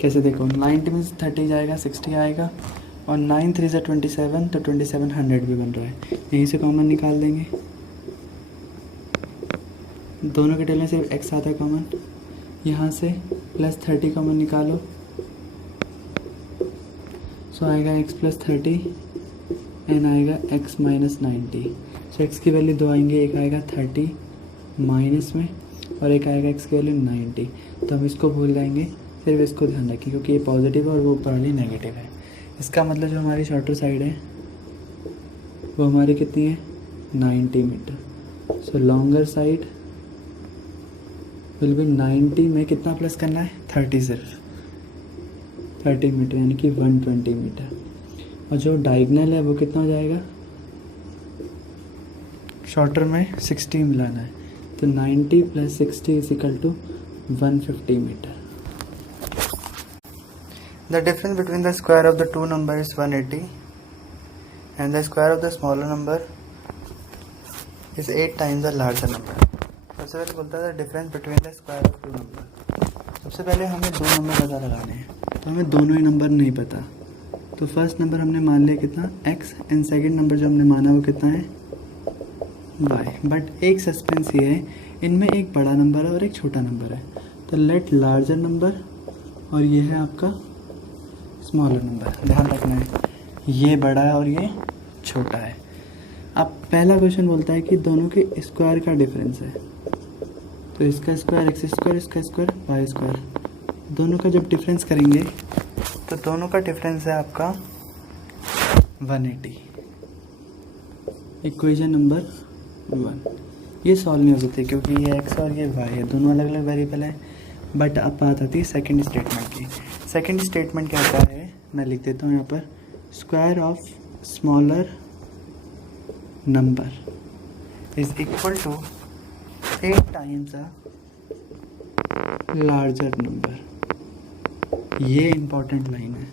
कैसे देखो, 90 में से 30 जाएगा, 60 आएगा, और 9 3 से 27, तो 2700 भी बन रहा है। यहीं से कॉमन निकाल देंगे, दोनों के टेबल में सिर्फ x आता है कॉमन। यहाँ से +30 कॉमन निकालो, सो आएगा x +30 एंड आएगा x -90। सो x की वैल्यू 2 आएंगे, एक आएगा 30 माइनस में और एक आएगा x की वैल्यू 90। तो हम इसको भूल जाएंगे, सिर्फ इसको ध्यान रखें क्योंकि ये पॉजिटिव है और वो ऊपर वाली नेगेटिव है। इसका मतलब जो हमारी शॉर्टर साइड है वो हमारी कितनी है, 90 metre. So longer side will be 90 में कितना प्लस करना है, 30, सिर्फ 30 मीटर यानी कि 120 मीटर। और जो डायगनल है वो कितना हो जाएगा, शॉर्टर में 60 मिलाना है, तो 90 + 60 = 150 metre. The difference between the square of the two numbers is 180 and the square of the smaller number is 8 times the larger number. सबसे पहले बोलता है difference between the square of two number. सबसे पहले हमें दो नंबर पता लगाने हैं, तो हमें दोनों ही नंबर नहीं पता। तो फर्स्ट नंबर हमने मान लिया कितना, x, एंड सेकंड नंबर जो हमने माना वो कितना है, y। बट एक सस्पेंस ये है, इनमें एक बड़ा नंबर है और एक छोटा नंबर है। तो लेट लार्जर नंबर, और ये है आपका स्मॉलर नंबर। ध्यान रखना है ये बड़ा है और ये छोटा है। अब पहला क्वेश्चन बोलता है कि दोनों के स्क्वायर का डिफरेंस है, तो इसका स्क्वायर x स्क्वायर, इसका स्क्वायर y स्क्वायर। दोनों का जब डिफरेंस करेंगे तो दोनों का डिफरेंस है आपका 180। इक्वेशन नंबर 1 ये सॉल्व नहीं हो सकती क्योंकि ये x और ये y है, दोनों अलग अलग वेरिएबल है। बट अब बात आती है सेकंड स्टेटमेंट की। सेकंड स्टेटमेंट क्या होता है, मैं लिख देता हूँ यहाँ पर, square of smaller number is equal to 8 times a larger number. ये इंपॉर्टेंट लाइन है।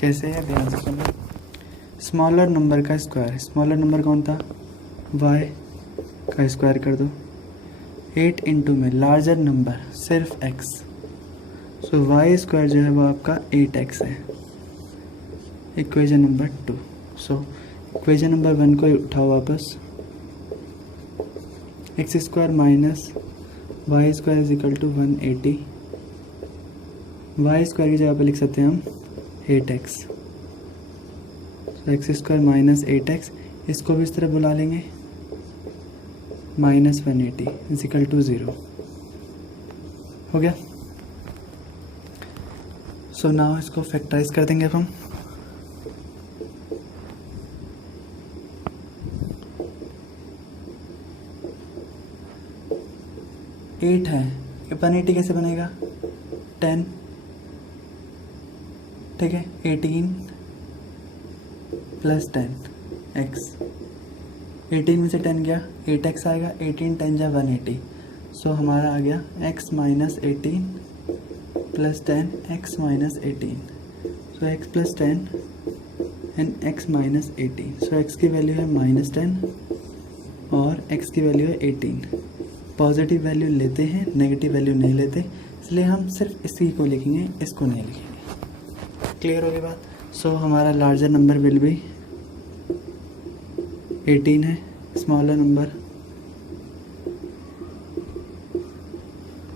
कैसे है, ध्यान से सुनो। स्मॉलर नंबर का स्क्वायर, स्मॉलर नंबर कौन था, y का स्क्वायर कर दो 8 इंटू में लार्जर नंबर सिर्फ x, सो y स्क्वायर जो है वो आपका 8x है। Equation number 2। So equation number 1 को उठाओ वापस, x square minus y square is equal to 180। y square की जगह पर लिख सकते हैं हम 8x, सो x स्क्वायर माइनस 8x, इसको भी इस तरह बुला लेंगे, -180 इज इक्वल टू 0। हो गया। सो नाउ इसको फैक्टराइज कर देंगे अब हम। एट है, 180 कैसे बनेगा, 10, ठीक है, 18 + 10 x, 18 में से 10 गया, 8x आएगा, 18 10 जा 180, सो हमारा आ गया x - 18 + 10 x - 18, so x + 10 and x - 18, so x की वैल्यू है -10 और x की वैल्यू है 18। पॉजिटिव वैल्यू लेते हैं, नेगेटिव वैल्यू नहीं लेते, इसलिए हम सिर्फ इसी को लिखेंगे, इसको नहीं लिखेंगे। क्लियर होगी बात। सो हमारा लार्जर नंबर विल भी 18 है, स्मॉलर नंबर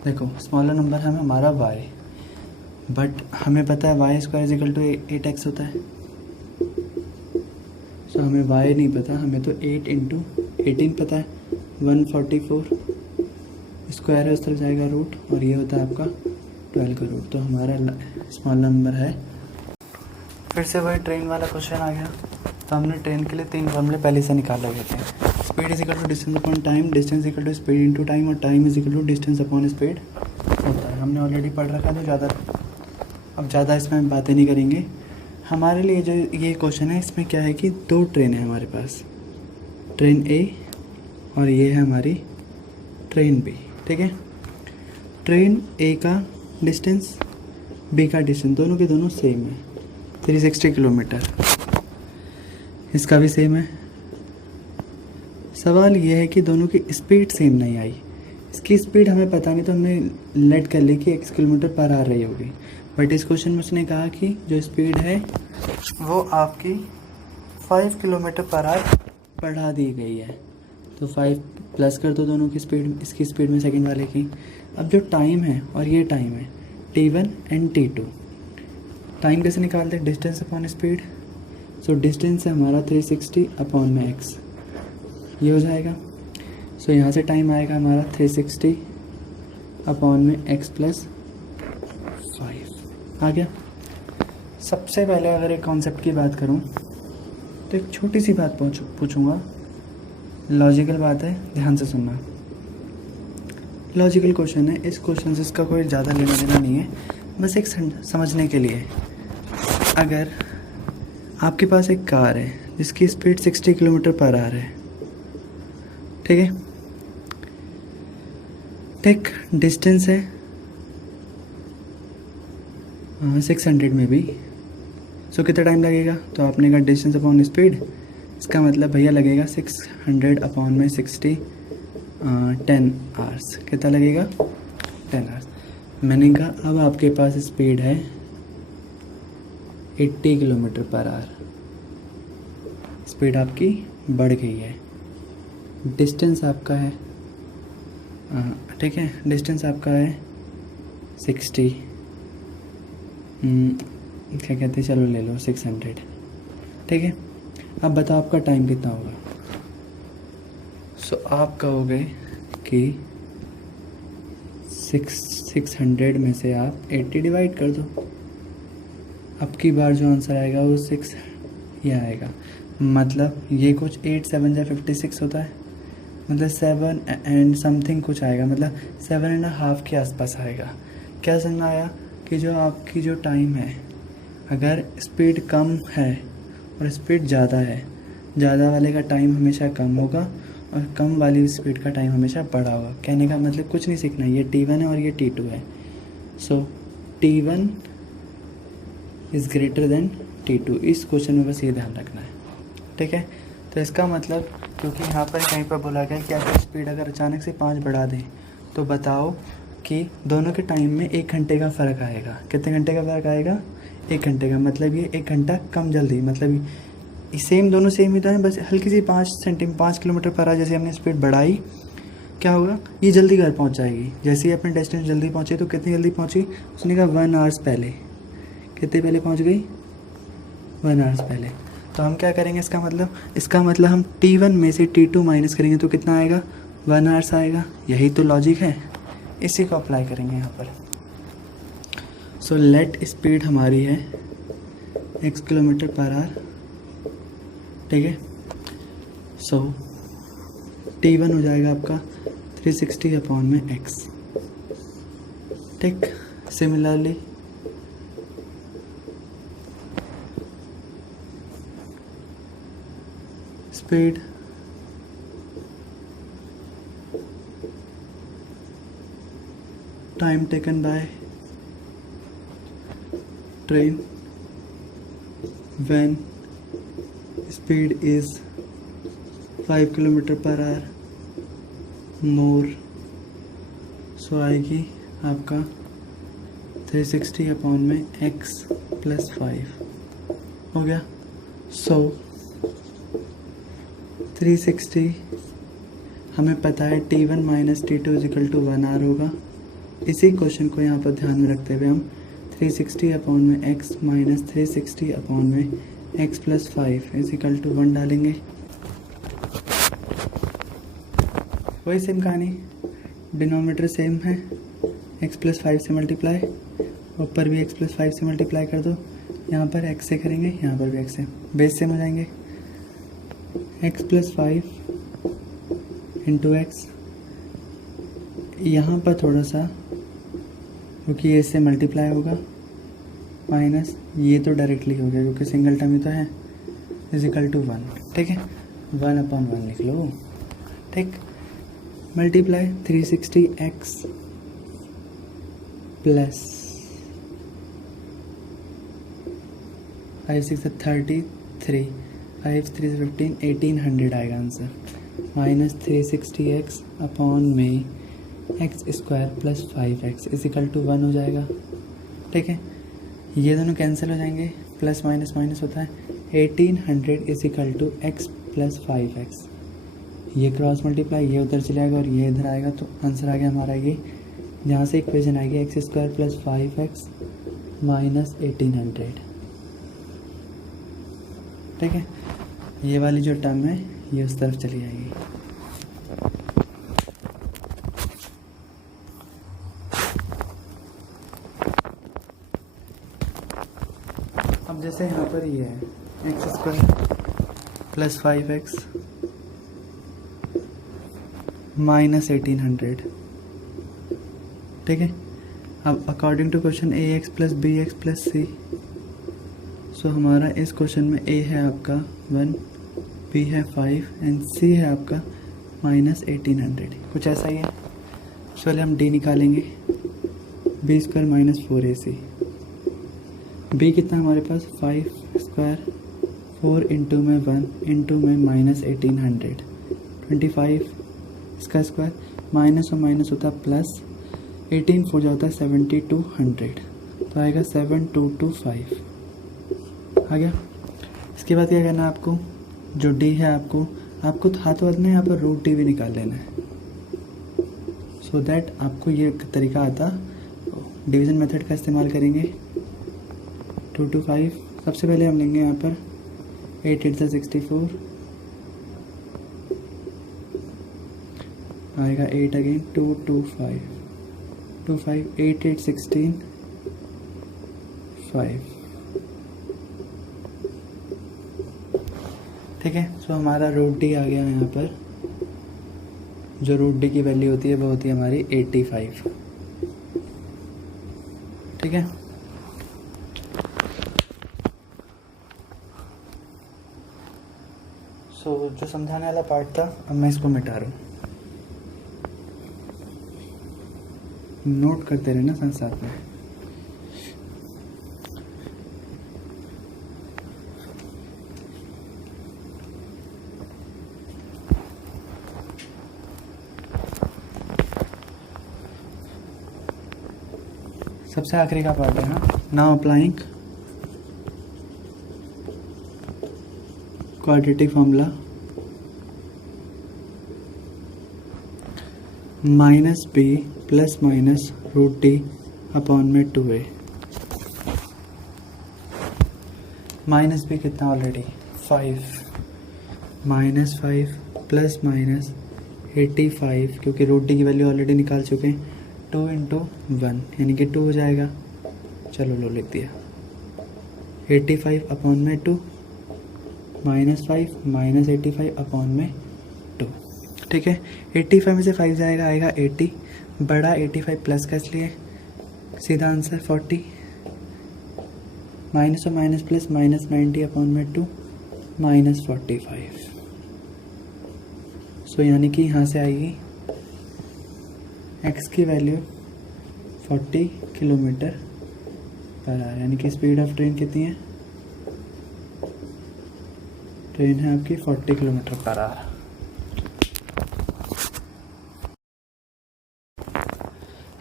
देखो, स्मॉलर नंबर है हमारा y, बट हमें पता है y square equal to 8x होता है। सो हमें y नहीं पता, हमें तो 8 इंटू 18 पता है, 144 स्क्वायर है, उस तरफ जाएगा रूट, और ये होता है आपका 12 का रूट। तो हमारा स्मॉल नंबर है। फिर से वही ट्रेन वाला क्वेश्चन आ गया। तो हमने ट्रेन के लिए 3 फॉर्मूले पहले से निकाल रखे थे। Speed is equal to distance upon time, distance equal to speed into time, और time is equal to distance upon speed होता है। हमने ऑलरेडी पढ़ रखा है, तो अब ज़्यादा इसमें हम बातें नहीं करेंगे। हमारे लिए जो ये क्वेश्चन है, इसमें क्या है कि 2 ट्रेन है हमारे पास, ट्रेन ए और ये है हमारी ट्रेन बी, ठीक है। ट्रेन ए का डिस्टेंस, बी का डिस्टेंस, दोनों के दोनों सेम है, 360 किलोमीटर। इसका भी सेम है। सवाल ये है कि दोनों की स्पीड सेम नहीं आई। इसकी स्पीड हमें पता नहीं, तो हमने लेट कर ली कि 1 किलोमीटर पर आ रही होगी, बट इस क्वेश्चन में उसने कहा कि जो स्पीड है वो आपकी 5 किलोमीटर पर आवर बढ़ा दी गई है। तो 5 प्लस कर दो दोनों की स्पीड, इसकी स्पीड में सेकंड वाले की। अब जो टाइम है और ये टाइम है t1 एंड t2, टाइम कैसे निकालते हैं? Distance upon speed. So distance है हमारा 360 अपॉन में x, ये हो जाएगा। सो यहाँ से टाइम आएगा हमारा 360 अपॉन में x प्लस 5 आ गया। सबसे पहले अगर एक कॉन्सेप्ट की बात करूँ तो एक छोटी सी बात पूछूंगा, लॉजिकल बात है, ध्यान से सुनना। लॉजिकल क्वेश्चन है, इस क्वेश्चन से इसका कोई ज़्यादा लेना देना नहीं है, बस एक समझने के लिए। अगर आपके पास एक कार है जिसकी स्पीड 60 किलोमीटर पर आवर है, ठीक है, ठीक, डिस्टेंस है 600 में भी। सो कितना टाइम लगेगा? तो आपने कहा डिस्टेंस अपॉन स्पीड, इसका मतलब भैया लगेगा 600 अपॉन में 60, 10 आवर्स। कितना लगेगा? 10 आवर्स। मैंने कहा अब आपके पास स्पीड है 80 किलोमीटर पर आवर, स्पीड आपकी बढ़ गई है। डिस्टेंस आपका है, ठीक है, डिस्टेंस आपका है 60, क्या कहते हैं, चलो ले लो 600, ठीक है। अब बताओ आपका टाइम कितना होगा? सो आप कहोगे कि 600 में से आप 80 डिवाइड कर दो। अब की बार जो आंसर आएगा वो 6 ये आएगा, मतलब ये कुछ 8 7 या 56 होता है, मतलब 7 एंड समथिंग कुछ आएगा, मतलब 7.5 के आसपास आएगा। क्या समझ में आया कि जो आपकी जो टाइम है, अगर स्पीड कम है और स्पीड ज़्यादा है, ज़्यादा वाले का टाइम हमेशा कम होगा और कम वाली स्पीड का टाइम हमेशा बड़ा होगा। कहने का मतलब कुछ नहीं सीखना, ये t1 है और ये t2 है। सो t1 is greater than t2, इस क्वेश्चन में बस ये ध्यान रखना है, ठीक है। तो इसका मतलब, क्योंकि यहाँ पर कहीं पर बोला गया कि अगर स्पीड अगर अचानक से 5 बढ़ा दें तो बताओ कि दोनों के टाइम में 1 घंटे का फ़र्क आएगा। कितने घंटे का फ़र्क आएगा? 1 घंटे का। मतलब ये 1 घंटा कम जल्दी, मतलब सेम, दोनों सेम ही तो है, बस हल्की सी 5 किलोमीटर पर आवर जैसे हमने स्पीड बढ़ाई, क्या होगा, ये जल्दी घर पहुंच जाएगी। जैसे ही अपने डेस्टिनेशन जल्दी पहुंची, तो कितनी जल्दी पहुंची? उसने कहा 1 आवर्स पहले। कितने पहले पहुंच गई? 1 आवर्स पहले। तो हम क्या करेंगे? इसका मतलब हम t1 में से t2 माइनस करेंगे तो कितना आएगा? 1 आवर्स आएगा। यही तो लॉजिक है, इसी को अप्लाई करेंगे यहाँ पर। सो लेट स्पीड हमारी है x किलोमीटर पर आवर, ठीक है। सो t1 हो जाएगा आपका 360 अपॉन में x, ठीक। Similarly speed time taken by train when speed is 5 kilometre per hour more, so आएगी आपका 360 अपॉन में x प्लस 5 हो गया। सो 360 हमें पता है t1 minus t2 is equal to 1 our होगा। इसी क्वेश्चन को यहाँ पर ध्यान में रखते हुए हम 360 अपॉन में x माइनस 360 अपॉन में x प्लस 5 इजिकल टू 1 डालेंगे। वही सेम कहानी, डिनोमिनेटर सेम है, x प्लस 5 से मल्टीप्लाई, ऊपर भी x प्लस 5 से मल्टीप्लाई कर दो। यहाँ पर x से करेंगे, यहाँ पर भी x से, बेस सेम हो जाएंगे। x प्लस 5 इंटू एक्स, यहाँ पर थोड़ा सा क्योंकि ये इससे मल्टीप्लाई होगा, माइनस ये तो डायरेक्टली हो गया क्योंकि सिंगल टर्म ही तो है, इजिकल टू 1, ठीक है। 1 अपॉन 1 लिख लो, ठीक। मल्टीप्लाई 360x प्लस 5 6 33, 5 3 15, 1800 आएगा आंसर, माइनस 360x अपॉन में x square plus 5x is equal to 1 हो जाएगा, ठीक है। ये दोनों कैंसिल हो जाएंगे, प्लस माइनस माइनस होता है, 1800 is equal to x plus 5x। ये क्रॉस मल्टीप्लाई, ये उधर चले जाएगा और ये इधर आएगा, तो आंसर आ गया हमारा ये। यहाँ से इक्वेशन आएगी x square plus 5x minus 1800। ठीक है, ये वाली जो टर्म है ये उस तरफ चली जाएगी। अब जैसे यहाँ पर ये है x square plus 5x minus 1800। ठीक है, अब according to question a x plus b x plus c, so हमारा इस क्वेश्चन में ए है आपका 1, बी है 5 एंड सी है आपका माइनस 1800। कुछ ऐसा ही है। सबसे पहले हम डी निकालेंगे, B square minus 4ac। B कितना हमारे पास 5 स्क्वायर, 4 इंटू में 1 इंटू में माइनस 1800, 25 इसका स्क्वायर, माइनस और माइनस होता है प्लस, 18 4 जाता है 7200, तो आएगा 7225 आ गया। इसके बाद क्या करना है आपको, जो डी है आपको हाथों हाथ में यहाँ पर रूट डी भी निकाल लेना है, सो दैट आपको ये तरीका आता। डिवीज़न मेथड का इस्तेमाल करेंगे। 2 to 5, सबसे पहले हम लेंगे यहाँ पर 8 8 64, आएगा 8 अगेन, 2 2 5 2 5 8 8 16 5। ठीक है, सो हमारा रूट डी आ गया यहाँ पर। जो रूट डी की वैल्यू होती है वो होती है हमारी 85। ठीक है, सो जो समझाने वाला पार्ट था अब मैं इसको मिटा रहा हूँ। नोट करते रहना साथ साथ में। सबसे आखिरी का पार्ट है। हाँ, now applying quadratic formula minus b plus minus root D upon में 2a। माइनस बी कितना ऑलरेडी 5, माइनस 5 प्लस माइनस 85, क्योंकि रूट डी की वैल्यू ऑलरेडी निकाल चुके हैं, 2 इंटू 1 यानी कि 2 हो जाएगा। चलो लो लिख दिया, 85 अपॉन में 2 माइनस 5 माइनस 85 अपॉन में 2। ठीक है, 85 में से 5 जाएगा, आएगा 80, बड़ा 85 प्लस का, इसलिए सीधा आंसर 40, माइनस और माइनस प्लस माइनस 90 अपॉन में 2 माइनस 45। सो यानी कि यहाँ से आएगी x की वैल्यू 40 किलोमीटर पर आवर, यानी कि स्पीड ऑफ ट्रेन कितनी है, ट्रेन है आपकी 40 किलोमीटर पर आवर।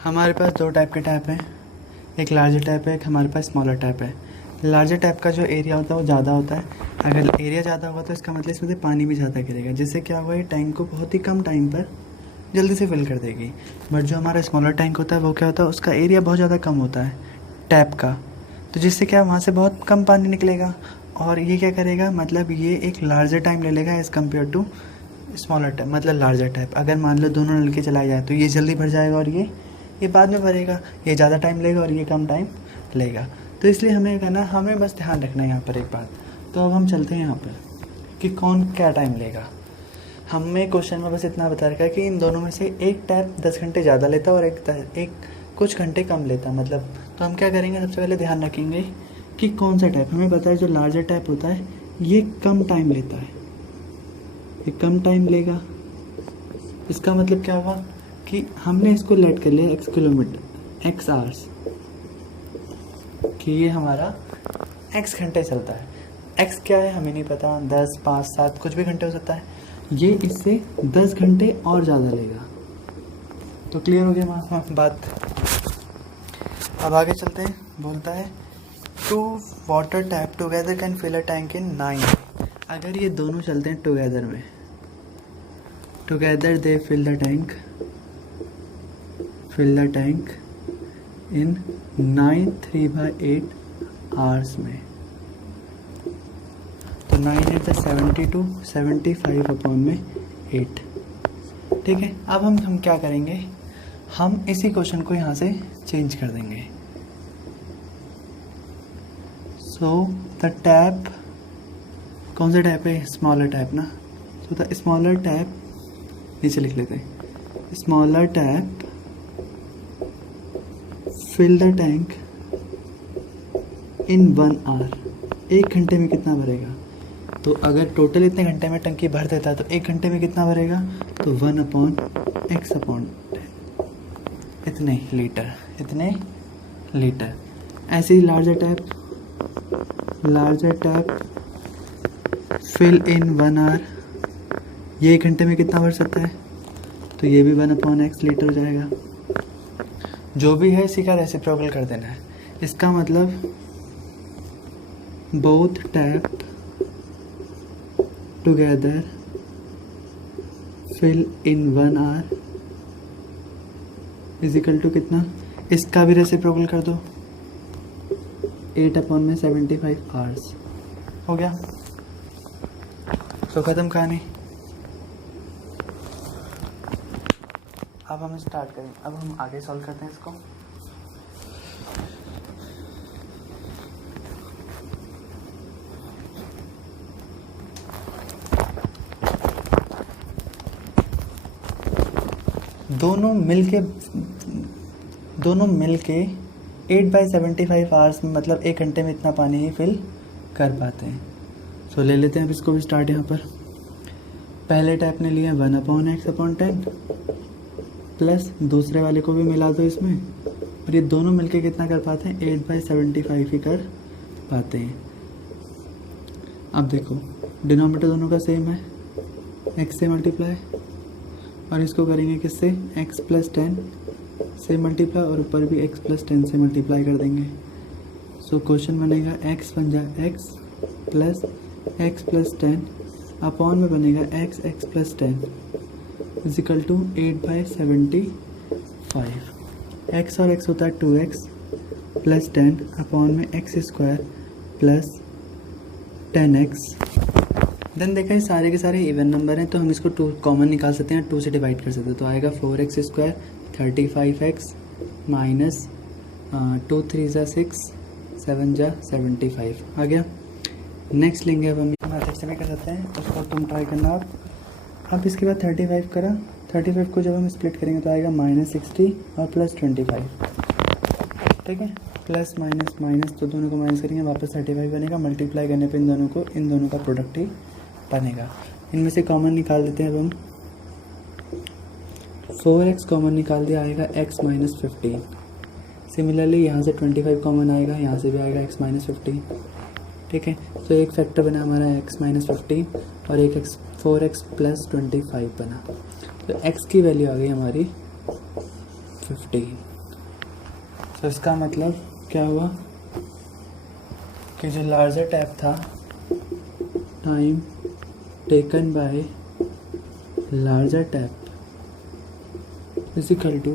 हमारे पास दो टाइप के टैप हैं, एक लार्जर टैप है, एक हमारे पास स्मॉलर टैप है। लार्जर टैप का जो एरिया होता है वो ज़्यादा होता है। अगर एरिया ज़्यादा होगा तो इसका मतलब इसमें से पानी भी ज़्यादा गिरेगा, जिससे क्या होगा, ये टैंक को बहुत ही कम टाइम पर जल्दी से फिल कर देगी। बट जो हमारा स्मॉलर टैंक होता है वो क्या होता है, उसका एरिया बहुत ज़्यादा कम होता है टैप का, तो जिससे क्या वहाँ से बहुत कम पानी निकलेगा और ये क्या करेगा, मतलब ये एक लार्जर टाइम ले लेगा as compare to smaller tap, मतलब लार्जर टैप। अगर मान लो दोनों नल के चलाए जाए तो ये जल्दी भर जाएगा और ये बाद में भरेगा, ये ज़्यादा टाइम लेगा और ये कम टाइम लेगा। तो इसलिए हमें कहना, हमें बस ध्यान रखना है यहाँ पर एक बात। तो अब हम चलते हैं यहाँ पर कि कौन क्या टाइम लेगा। हमें क्वेश्चन में बस इतना बता रखा है कि इन दोनों में से एक टैप 10 घंटे ज़्यादा लेता है और एक कुछ घंटे कम लेता है, मतलब। तो हम क्या करेंगे, सबसे पहले ध्यान रखेंगे कि कौन सा टैप। हमें पता है जो लार्जर टैप होता है ये कम टाइम लेता है, ये कम टाइम लेगा। इसका मतलब क्या हुआ कि हमने इसको लेट कर लिया x किलोमीटर, x आवर्स, कि ये हमारा x घंटे चलता है। x क्या है हमें नहीं पता, 10 5 7 कुछ भी घंटे हो सकता है। ये इससे 10 घंटे और ज़्यादा लेगा। तो क्लियर हो गया बात। अब आगे चलते हैं। बोलता है two water tap together can fill a tank in 9। अगर ये दोनों चलते हैं टुगेदर में, together they fill the tank in 9 3/8 hours में, तो 9 8 72, 75 अपॉन में 8। ठीक है, अब हम क्या करेंगे, हम इसी क्वेश्चन को यहाँ से चेंज कर देंगे। सो द टैप, कौन सा टैप है, स्मॉलर टैप ना, सो द स्मॉलर टैप, नीचे लिख लेते हैं, smaller tap fill the tank in 1 hour. 1 घंटे में कितना भरेगा, तो अगर टोटल इतने घंटे में टंकी भर देता है तो 1 घंटे में कितना भरेगा, तो 1/x/10, इतने लीटर। ऐसे ही larger tap fill in 1 hour, ये 1 घंटे में कितना भर सकता है, तो ये भी 1/x लीटर हो जाएगा। जो भी है इसी का रेसिप्रोकल कर देना है। इसका मतलब both tap together fill in 1 hour is equal to कितना, इसका भी रेसिप्रोकल कर दो, 8/75 आवर्स हो गया। तो खत्म कहानी। अब हम स्टार्ट करें, अब हम आगे सॉल्व करते हैं इसको। दोनों मिलके 8/75 आवर्स में, मतलब 1 घंटे में इतना पानी ही फिल कर पाते हैं। सो ले लेते हैं अब इसको भी स्टार्ट। यहाँ पर पहले टैप ने लिया 1/x/10 प्लस दूसरे वाले को भी मिला दो इसमें, और ये दोनों मिलके कितना कर पाते हैं, 8/75 ही कर पाते हैं। अब देखो डिनोमिनेटर दोनों का सेम है, x से मल्टीप्लाई, और इसको करेंगे किससे, x+10 से मल्टीप्लाई, और ऊपर भी x+10 से मल्टीप्लाई कर देंगे। सो क्वेश्चन बनेगा x बन जाए x प्लस x+10 अपॉन में बनेगा x+10 is equal to 8/75। x और x होता है 2x प्लस 10 अपॉन में x² प्लस 10x। देन देखा ये सारे के सारे इवन नंबर हैं, तो हम इसको 2 कॉमन निकाल सकते हैं, 2 से डिवाइड कर सकते हैं, तो आएगा 4x² 35x माइनस 2 3 6 7 75 आ गया। नेक्स्ट लेंगे अब हम मैथड से भी कर सकते हैं, उसको तुम ट्राई करना आप। अब इसके बाद 35 करा, 35 को जब हम स्प्लिट करेंगे तो आएगा -60 और प्लस 25। ठीक है, प्लस माइनस माइनस, तो दोनों को माइनस करेंगे, वापस 35 बनेगा, मल्टीप्लाई करने पे इन दोनों का प्रोडक्ट ही बनेगा। इनमें से कॉमन निकाल देते हैं अब हम। 4x कॉमन निकाल दिया, आएगा x - 15। सिमिलरली यहाँ से 25 कॉमन आएगा, यहाँ से भी आएगा x - 15। ठीक है, तो एक फैक्टर बना हमारा x - 15 और एक 4x + 25 बना, तो x की वैल्यू आ गई हमारी 15। तो इसका मतलब क्या हुआ कि जो लार्जर टैप था, time taken by larger tap is equal to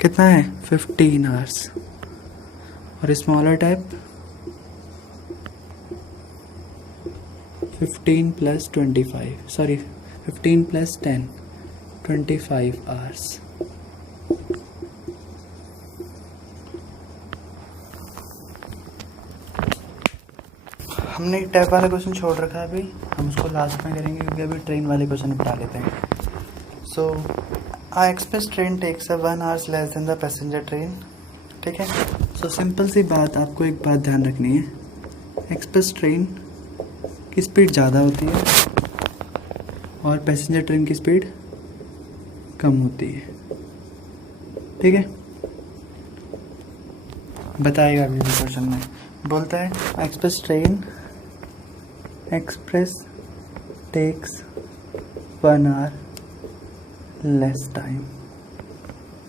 कितना है, 15 आवर्स, और स्मॉलर टैप 15 + 10 25 आवर्स। हमने टैप वाला क्वेश्चन छोड़ रखा है, अभी हम उसको लास्ट में करेंगे क्योंकि अभी ट्रेन वाले क्वेश्चन निपटा लेते हैं। So express train takes 1 hours less than the passenger train. ठीक है, सो सिंपल सी बात, आपको एक बात ध्यान रखनी है, एक्सप्रेस ट्रेन की स्पीड ज़्यादा होती है और पैसेंजर ट्रेन की स्पीड कम होती है। ठीक है, बताएगा अभी क्वेश्चन में, बोलता है express takes 1 hour less time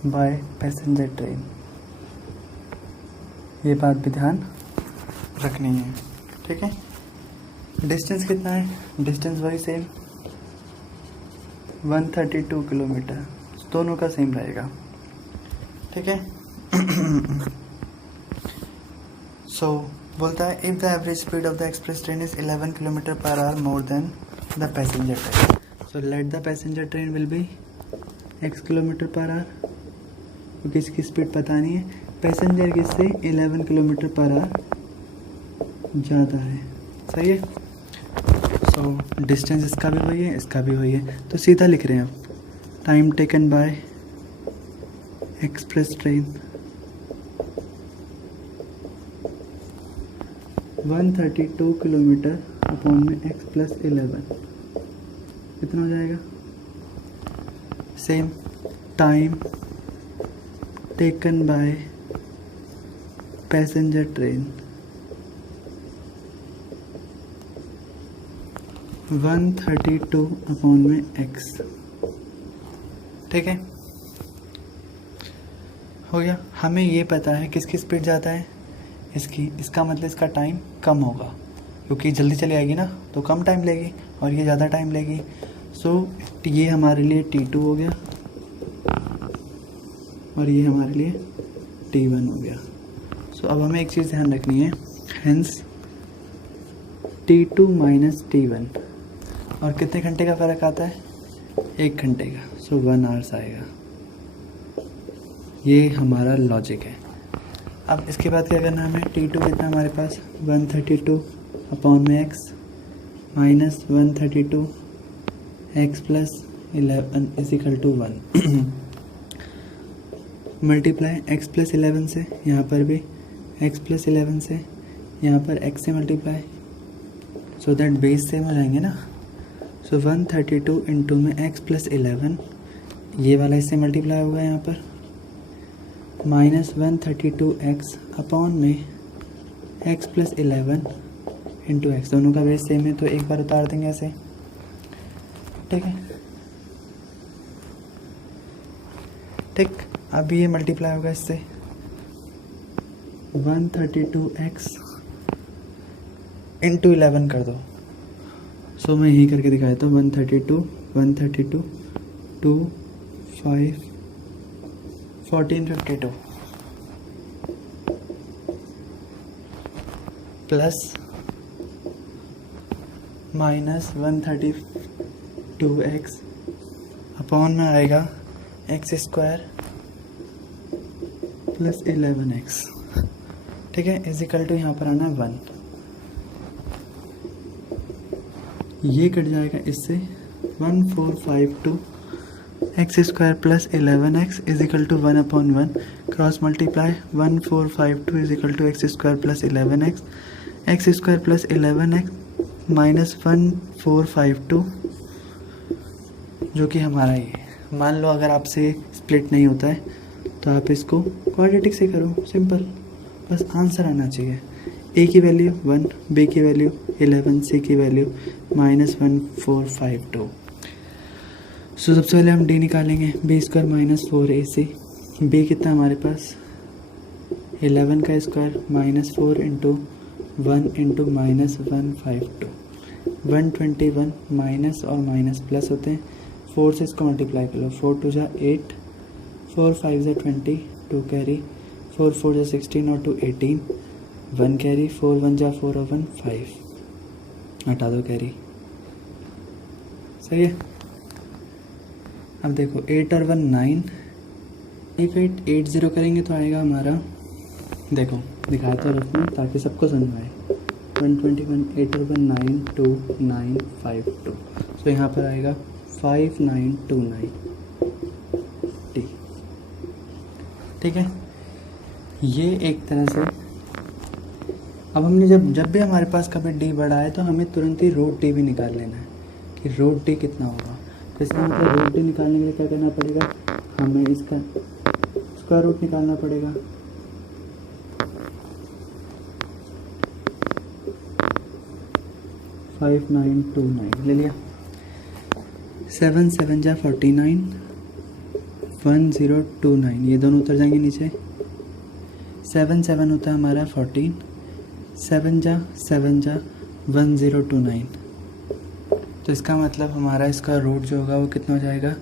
by passenger train. ये बात भी ध्यान रखनी है, ठीक है। डिस्टेंस कितना है, डिस्टेंस वही सेम 132 किलोमीटर, दोनों का सेम रहेगा, ठीक है। सो बोलता है if the average speed of the express train is 11 kilometre per hour more than the passenger train, so let the passenger train will be x kilometre per our, क्योंकि इसकी speed पता नहीं है, पैसेंजर की से 11 किलोमीटर पर आवर ज़्यादा है, सही है। सो डिस्टेंस इसका भी वही है, इसका भी वही है, तो सीधा लिख रहे हैं अब time taken bye express train 132 kilometre upon में x प्लस 11 कितना हो जाएगा, same time taken bye passenger train 132 upon में x, ठीक है, हो गया। हमें ये पता है किसकी स्पीड ज़्यादा है, इसकी, इसका मतलब इसका टाइम कम होगा, क्योंकि जल्दी चली आएगी ना तो कम टाइम लेगी और ये ज़्यादा टाइम लेगी। सो ये हमारे लिए T2 हो गया और ये हमारे लिए T1 हो गया। सो अब हमें एक चीज़ ध्यान रखनी है, हेंस T2 माइनस T1, और कितने घंटे का फ़र्क आता है, 1 घंटे का, सो 1 आवर्स आएगा। ये हमारा लॉजिक है। अब इसके बाद क्या करना है हमें, T2 कितना हमारे पास 132 अपॉन में x minus 132 x plus 11 is equal to 1 multiply x plus 11 से, यहाँ पर भी x प्लस 11 से, यहाँ पर x से multiply, so that base same हो जाएंगे ना। सो 132 इंटू में x प्लस 11, ये वाला इससे मल्टीप्लाई होगा यहाँ पर, माइनस 132x अपॉन में x प्लस 11 इंटू एक्स, दोनों का बेस सेम है तो एक बार उतार देंगे ऐसे, ठीक है, ठीक। अब ये मल्टीप्लाई होगा इससे 132x इंटू 11 कर दो। सो मैं यही करके दिखाया था 132 2 5 1452 प्लस माइनस 132x अपॉन में आएगा एक्स स्क्वायर प्लस 11x, ठीक है, इज इक्वल टू यहाँ पर आना 1, ये कट जाएगा इससे 1452 x square plus 11x is equal to 1 upon 1, cross multiply 1452 is equal to x square plus 11x, x square plus 11x minus 1452 जो कि हमारा ही है। मान लो अगर आपसे स्प्लिट नहीं होता है तो आप इसको क्वाड्रेटिक से करो, सिंपल, बस आंसर आना चाहिए। ए की वैल्यू 1, बी की वैल्यू 11, सी की वैल्यू माइनस 1452। सो सबसे पहले हम डी निकालेंगे, B square minus 4ac, B कितना हमारे पास 11 का square minus 4 into 1 into minus 152, 121 minus और माइनस प्लस होते हैं, 4 से इसको मल्टीप्लाई कर लो, 4 2 जा 8, 4 5 जा 20, 2 कैरी, 4 4 जा 16 और 2 18, 1 कैरी, 4 1 जा 4 और 1 5, हटा दो कैरी, सही है। अब देखो 8 और 1 9, 8 करेंगे तो आएगा हमारा, देखो दिखाता हूँ रखना ताकि सबको समझ आए, 121 8 और 1 9 2 9 5 2, सो यहाँ पर आएगा 5929 टी, ठीक है। ये एक तरह से अब हमने जब भी हमारे पास कभी डी बड़ा है तो हमें तुरंत ही रूट डी भी निकाल लेना है कि रूट डी कितना होगा। तो इसका मतलब रूट डी निकालने के लिए क्या करना पड़ेगा, हमें इसका स्क्वायर रूट निकालना पड़ेगा। फाइव 929 ले लिया, 7 7 जा 49, 1029, ये दोनों उतर जाएंगे नीचे, 7 7 होता है हमारा 14, 7 जा 1029। तो इसका मतलब हमारा इसका रूट जो होगा वो कितना हो जाएगा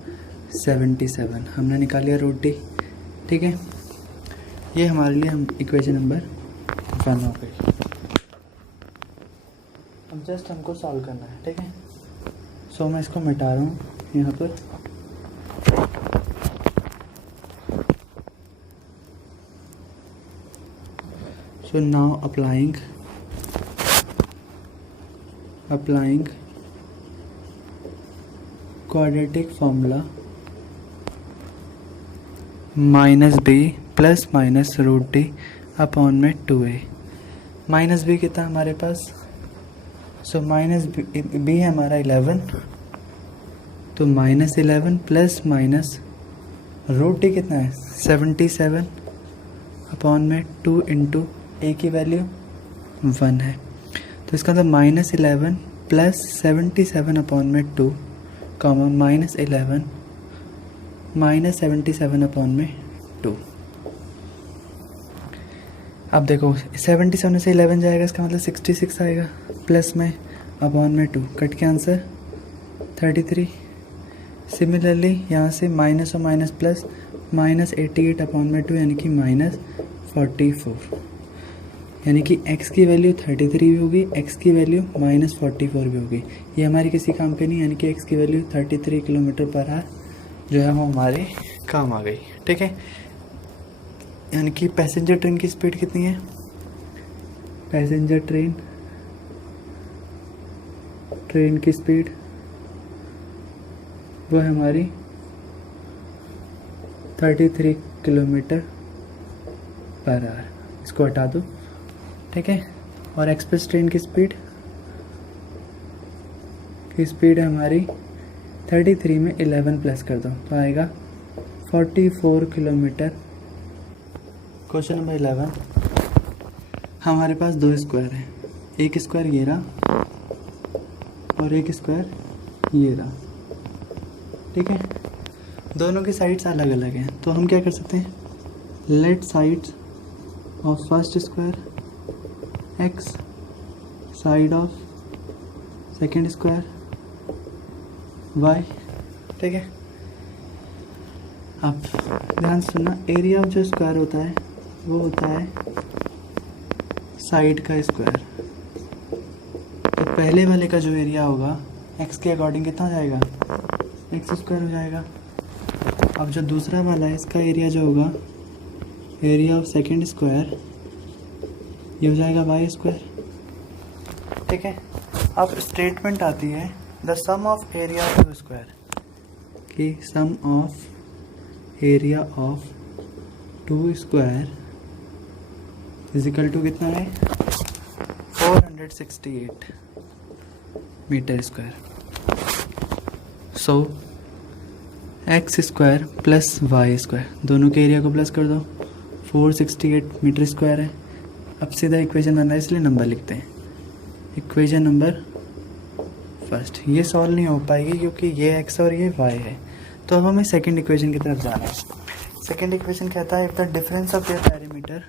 77। हमने निकाल लिया रूट डी। ठीक है, ये हमारे लिए हम इक्वेशन नंबर 1 हो गई। अब जस्ट हमको सॉल्व करना है। ठीक है, सो मैं इसको मिटा रहा हूँ यहाँ पर। So now applying quadratic formula minus b plus minus root D upon में 2a। माइनस बी कितना हमारे पास, सो माइनस बी है हमारा 11, तो minus 11 plus minus root d कितना है 77 अपॉन में 2 इंटू ए की वैल्यू 1 है। तो इसका मतलब माइनस 11 प्लस 77 अपॉन में 2 कॉमन माइनस 11 माइनस 77 अपॉन में 2। अब देखो 77 से 11 जाएगा, इसका मतलब 66 आएगा, प्लस में अपॉन में 2, कट के आंसर 33। सिमिलरली यहाँ से माइनस और माइनस प्लस, माइनस 88 अपॉन में 2 यानी कि माइनस 44, यानी कि x की वैल्यू 33 भी होगी, x की वैल्यू माइनस 44 भी होगी। ये हमारी किसी काम की नहीं, यानी कि x की वैल्यू 33 किलोमीटर पर आवर जो है वो हमारे काम आ गई। ठीक है, यानी कि पैसेंजर ट्रेन की स्पीड कितनी है, पैसेंजर ट्रेन की स्पीड वो है हमारी 33 किलोमीटर पर आवर। इसको हटा दो। ठीक है, और एक्सप्रेस ट्रेन की स्पीड है हमारी 33 में 11 प्लस कर दो तो आएगा 44 किलोमीटर। क्वेश्चन नंबर 11, हमारे पास 2 स्क्वायर हैं, एक स्क्वायर ये रहा और एक स्क्वायर ये रहा। ठीक है, दोनों की साइड्स अलग अलग हैं, तो हम क्या कर सकते हैं, let sides of first square x, side of second square y। ठीक है, अब ध्यान सुनना, एरिया ऑफ जो स्क्वायर होता है वो होता है साइड का स्क्वायर। तो पहले वाले का जो एरिया होगा x के अकॉर्डिंग कितना हो जाएगा, x स्क्वायर हो जाएगा। अब जो दूसरा वाला है इसका एरिया जो होगा, एरिया ऑफ सेकेंड स्क्वायर, ये हो जाएगा y स्क्वायर। ठीक है, अब स्टेटमेंट आती है the sum of area of two square, कि sum of area of two square is equal to कितना है 468 metre square. So x square plus y square, दोनों के एरिया को प्लस कर दो, 468 मीटर स्क्वायर है। अब सीधा इक्वेशन बन रहा है इसलिए नंबर लिखते हैं, इक्वेशन नंबर फर्स्ट। ये सॉल्व नहीं हो पाएगी क्योंकि ये x और ये y है। तो अब हमें सेकंड इक्वेशन की तरफ जाना है। सेकंड इक्वेशन कहता है if the difference of their parameter,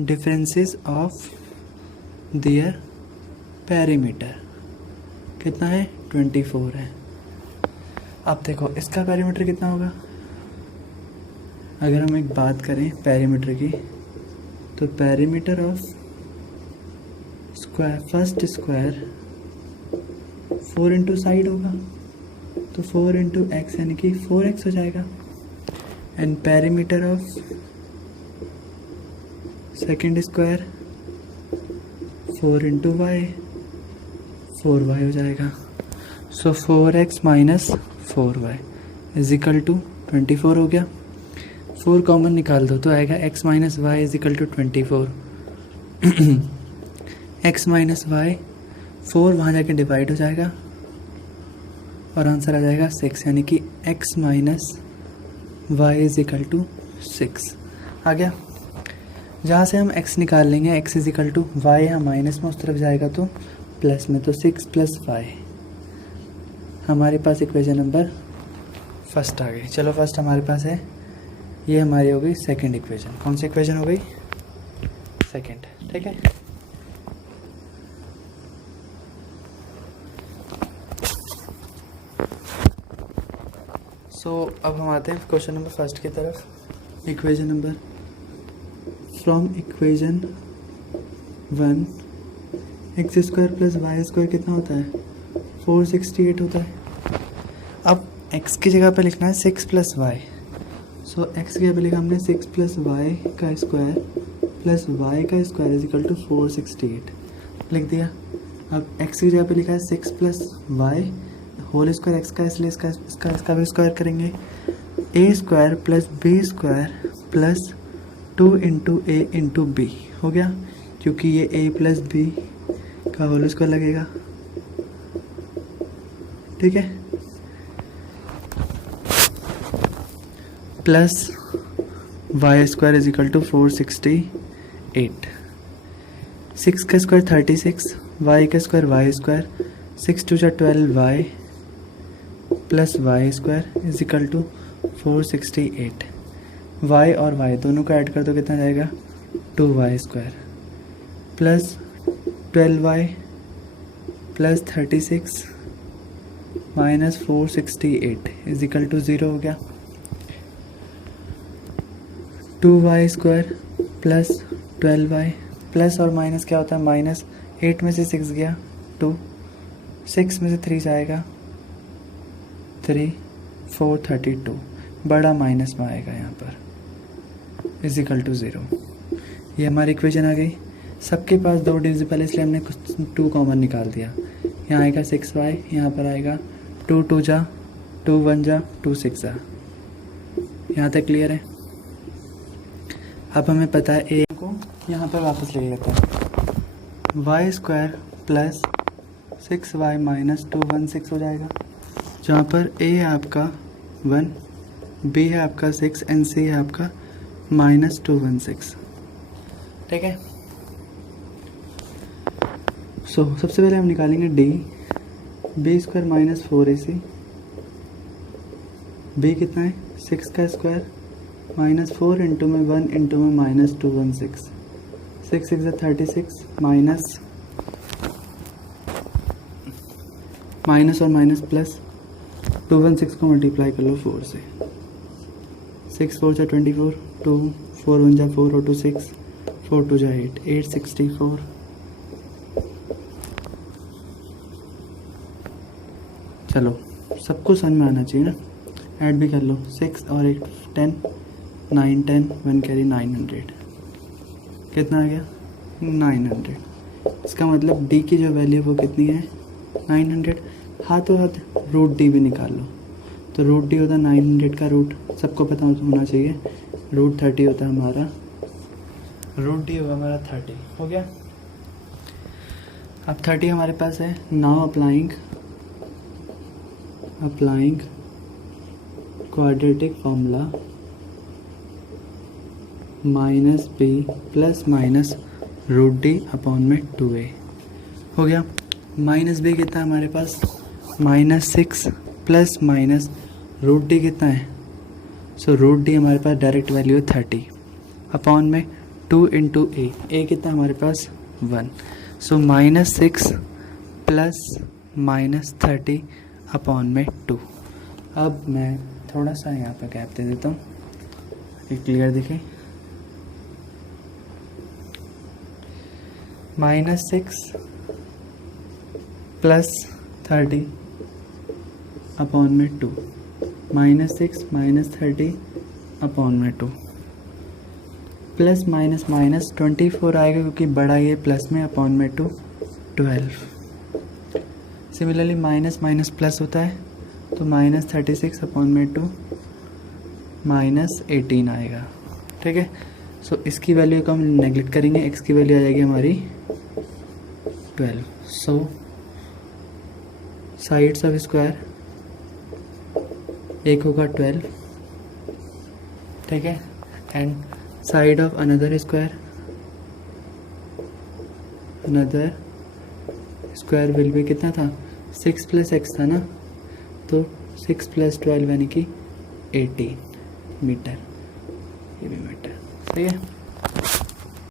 differences of their parameter कितना है 24 है। अब देखो इसका पैरामीटर कितना होगा, अगर हम एक बात करें पैरामीटर की, तो parameter of square first square 4 into side होगा, तो 4 इंटू एक्स यानी कि 4x हो जाएगा। And parameter of second square 4 into y 4y हो जाएगा। सो 4x माइनस 4y इज इक्वल टू 24 हो गया। 4 कॉमन निकाल दो तो आएगा x minus y is equal to 24। x minus y 4 वहाँ जाके डिवाइड हो जाएगा और आंसर आ जाएगा 6, यानी कि x minus y is equal to 6 आ गया। जहाँ से हम x निकाल लेंगे x is equal to y, यहाँ माइनस में उस तरफ जाएगा तो प्लस में, तो 6 प्लस वाई हमारे पास इक्वेशन नंबर फर्स्ट आ गई। चलो फर्स्ट हमारे पास है, ये हमारी हो गई सेकंड इक्वेशन। कौन सी इक्वेशन हो गई, सेकंड। ठीक है, सो अब हम आते हैं क्वेश्चन नंबर फर्स्ट की तरफ। Equation number from equation 1 x square plus y square कितना होता है 468 होता है। अब x की जगह पे लिखना है 6 प्लस वाई। सो x की जगह पे लिखा हमने 6 प्लस वाई का स्क्वायर प्लस वाई का स्क्वायर इज इक्वल टू 468 लिख दिया। अब x की जगह पे लिखा है 6 plus y whole square x का, इसलिए इसका भी स्क्वायर करेंगे। a square plus b square plus 2 into a into b हो गया, क्योंकि ये a प्लस बी का होल स्क्वायर लगेगा। ठीक है, plus y square is equal to 468। 6 का स्क्वायर 36, वाई का square y square, 6 two 12 y plus y square is equal to 468। Y और वाई दोनों को ऐड कर दो कितना जाएगा 2y square plus 12y plus 36 minus 468 is equal to 0 हो गया। 2y square plus 12y plus और माइनस क्या होता है माइनस, 8 में से 6 गया 2, 6 में से 3 जाएगा 3, 432 बड़ा माइनस में आएगा यहाँ पर इज इक्वल टू 0। ये हमारी इक्वेशन आ गई। सबके पास 2 डिविजिबल है इसलिए हमने कुछ 2 कॉमन निकाल दिया। यहाँ आएगा 6y, यहाँ पर आएगा 2 2 जा 2 1 जा 2 6 जा। यहाँ तक क्लियर है। अब हमें पता है a को यहाँ पर वापस ले लेते हैं। Y square plus 6y minus 216 हो जाएगा, जहाँ पर a है आपका 1, b है आपका 6 एंड c है आपका माइनस 216। ठीक है, सो सबसे पहले हम निकालेंगे d, b square minus 4ac, b कितना है 6 का स्क्वायर माइनस 4 इंटू में 1 इंटू में माइनस 216, 6 6 36 माइनस और माइनस प्लस 216 को मल्टीप्लाई कर लो 4 से, 6 4 जा 24, 2 4 1 जा 4 और 2 6, 4 2 जा 8, 864। चलो सबको समझ में आना चाहिए ना, ऐड भी कर लो 6 और 8 10, 9 10 1 कैरी 900 कितना आ गया 900। इसका मतलब d की जो वैल्यू वो कितनी है 900। हाथों हाथ रूट d भी निकाल लो, तो रूट d होता है 900 का रूट, सबको पता होना चाहिए रूट 30 होता है हमारा, रूट d होगा हमारा 30 हो गया। अब 30 हमारे पास है। Now applying quadratic formula minus b plus minus root D upon में 2a हो गया। माइनस बी कितना है हमारे पास -6 प्लस माइनस रूट डी कितना है, सो रूट डी हमारे पास डायरेक्ट वैल्यू है 30 अपॉन में 2 इंटू ए कितना हमारे पास 1, सो -6 प्लस -30 अपॉन में 2। अब मैं थोड़ा सा यहाँ पर गैप दे देता हूँ ये क्लियर दिखे। -6 प्लस 30 अपॉन में 2, -6 माइनस 30 अपॉन में 2, प्लस माइनस माइनस 24 आएगा क्योंकि बड़ा ये प्लस में अपॉन में 2 12। सिमिलरली माइनस माइनस प्लस होता है तो -36 अपॉन में 2 -18 आएगा। ठीक है, सो इसकी वैल्यू को हम नेगलेक्ट करेंगे, x की वैल्यू आ जाएगी हमारी 12। सो साइड्स ऑफ स्क्वायर एक होगा 12, ठीक है, and side of another square will भी कितना था 6 प्लस x था ना, तो 6 प्लस 12 यानी कि 18 मीटर, ये भी मीटर। सही है।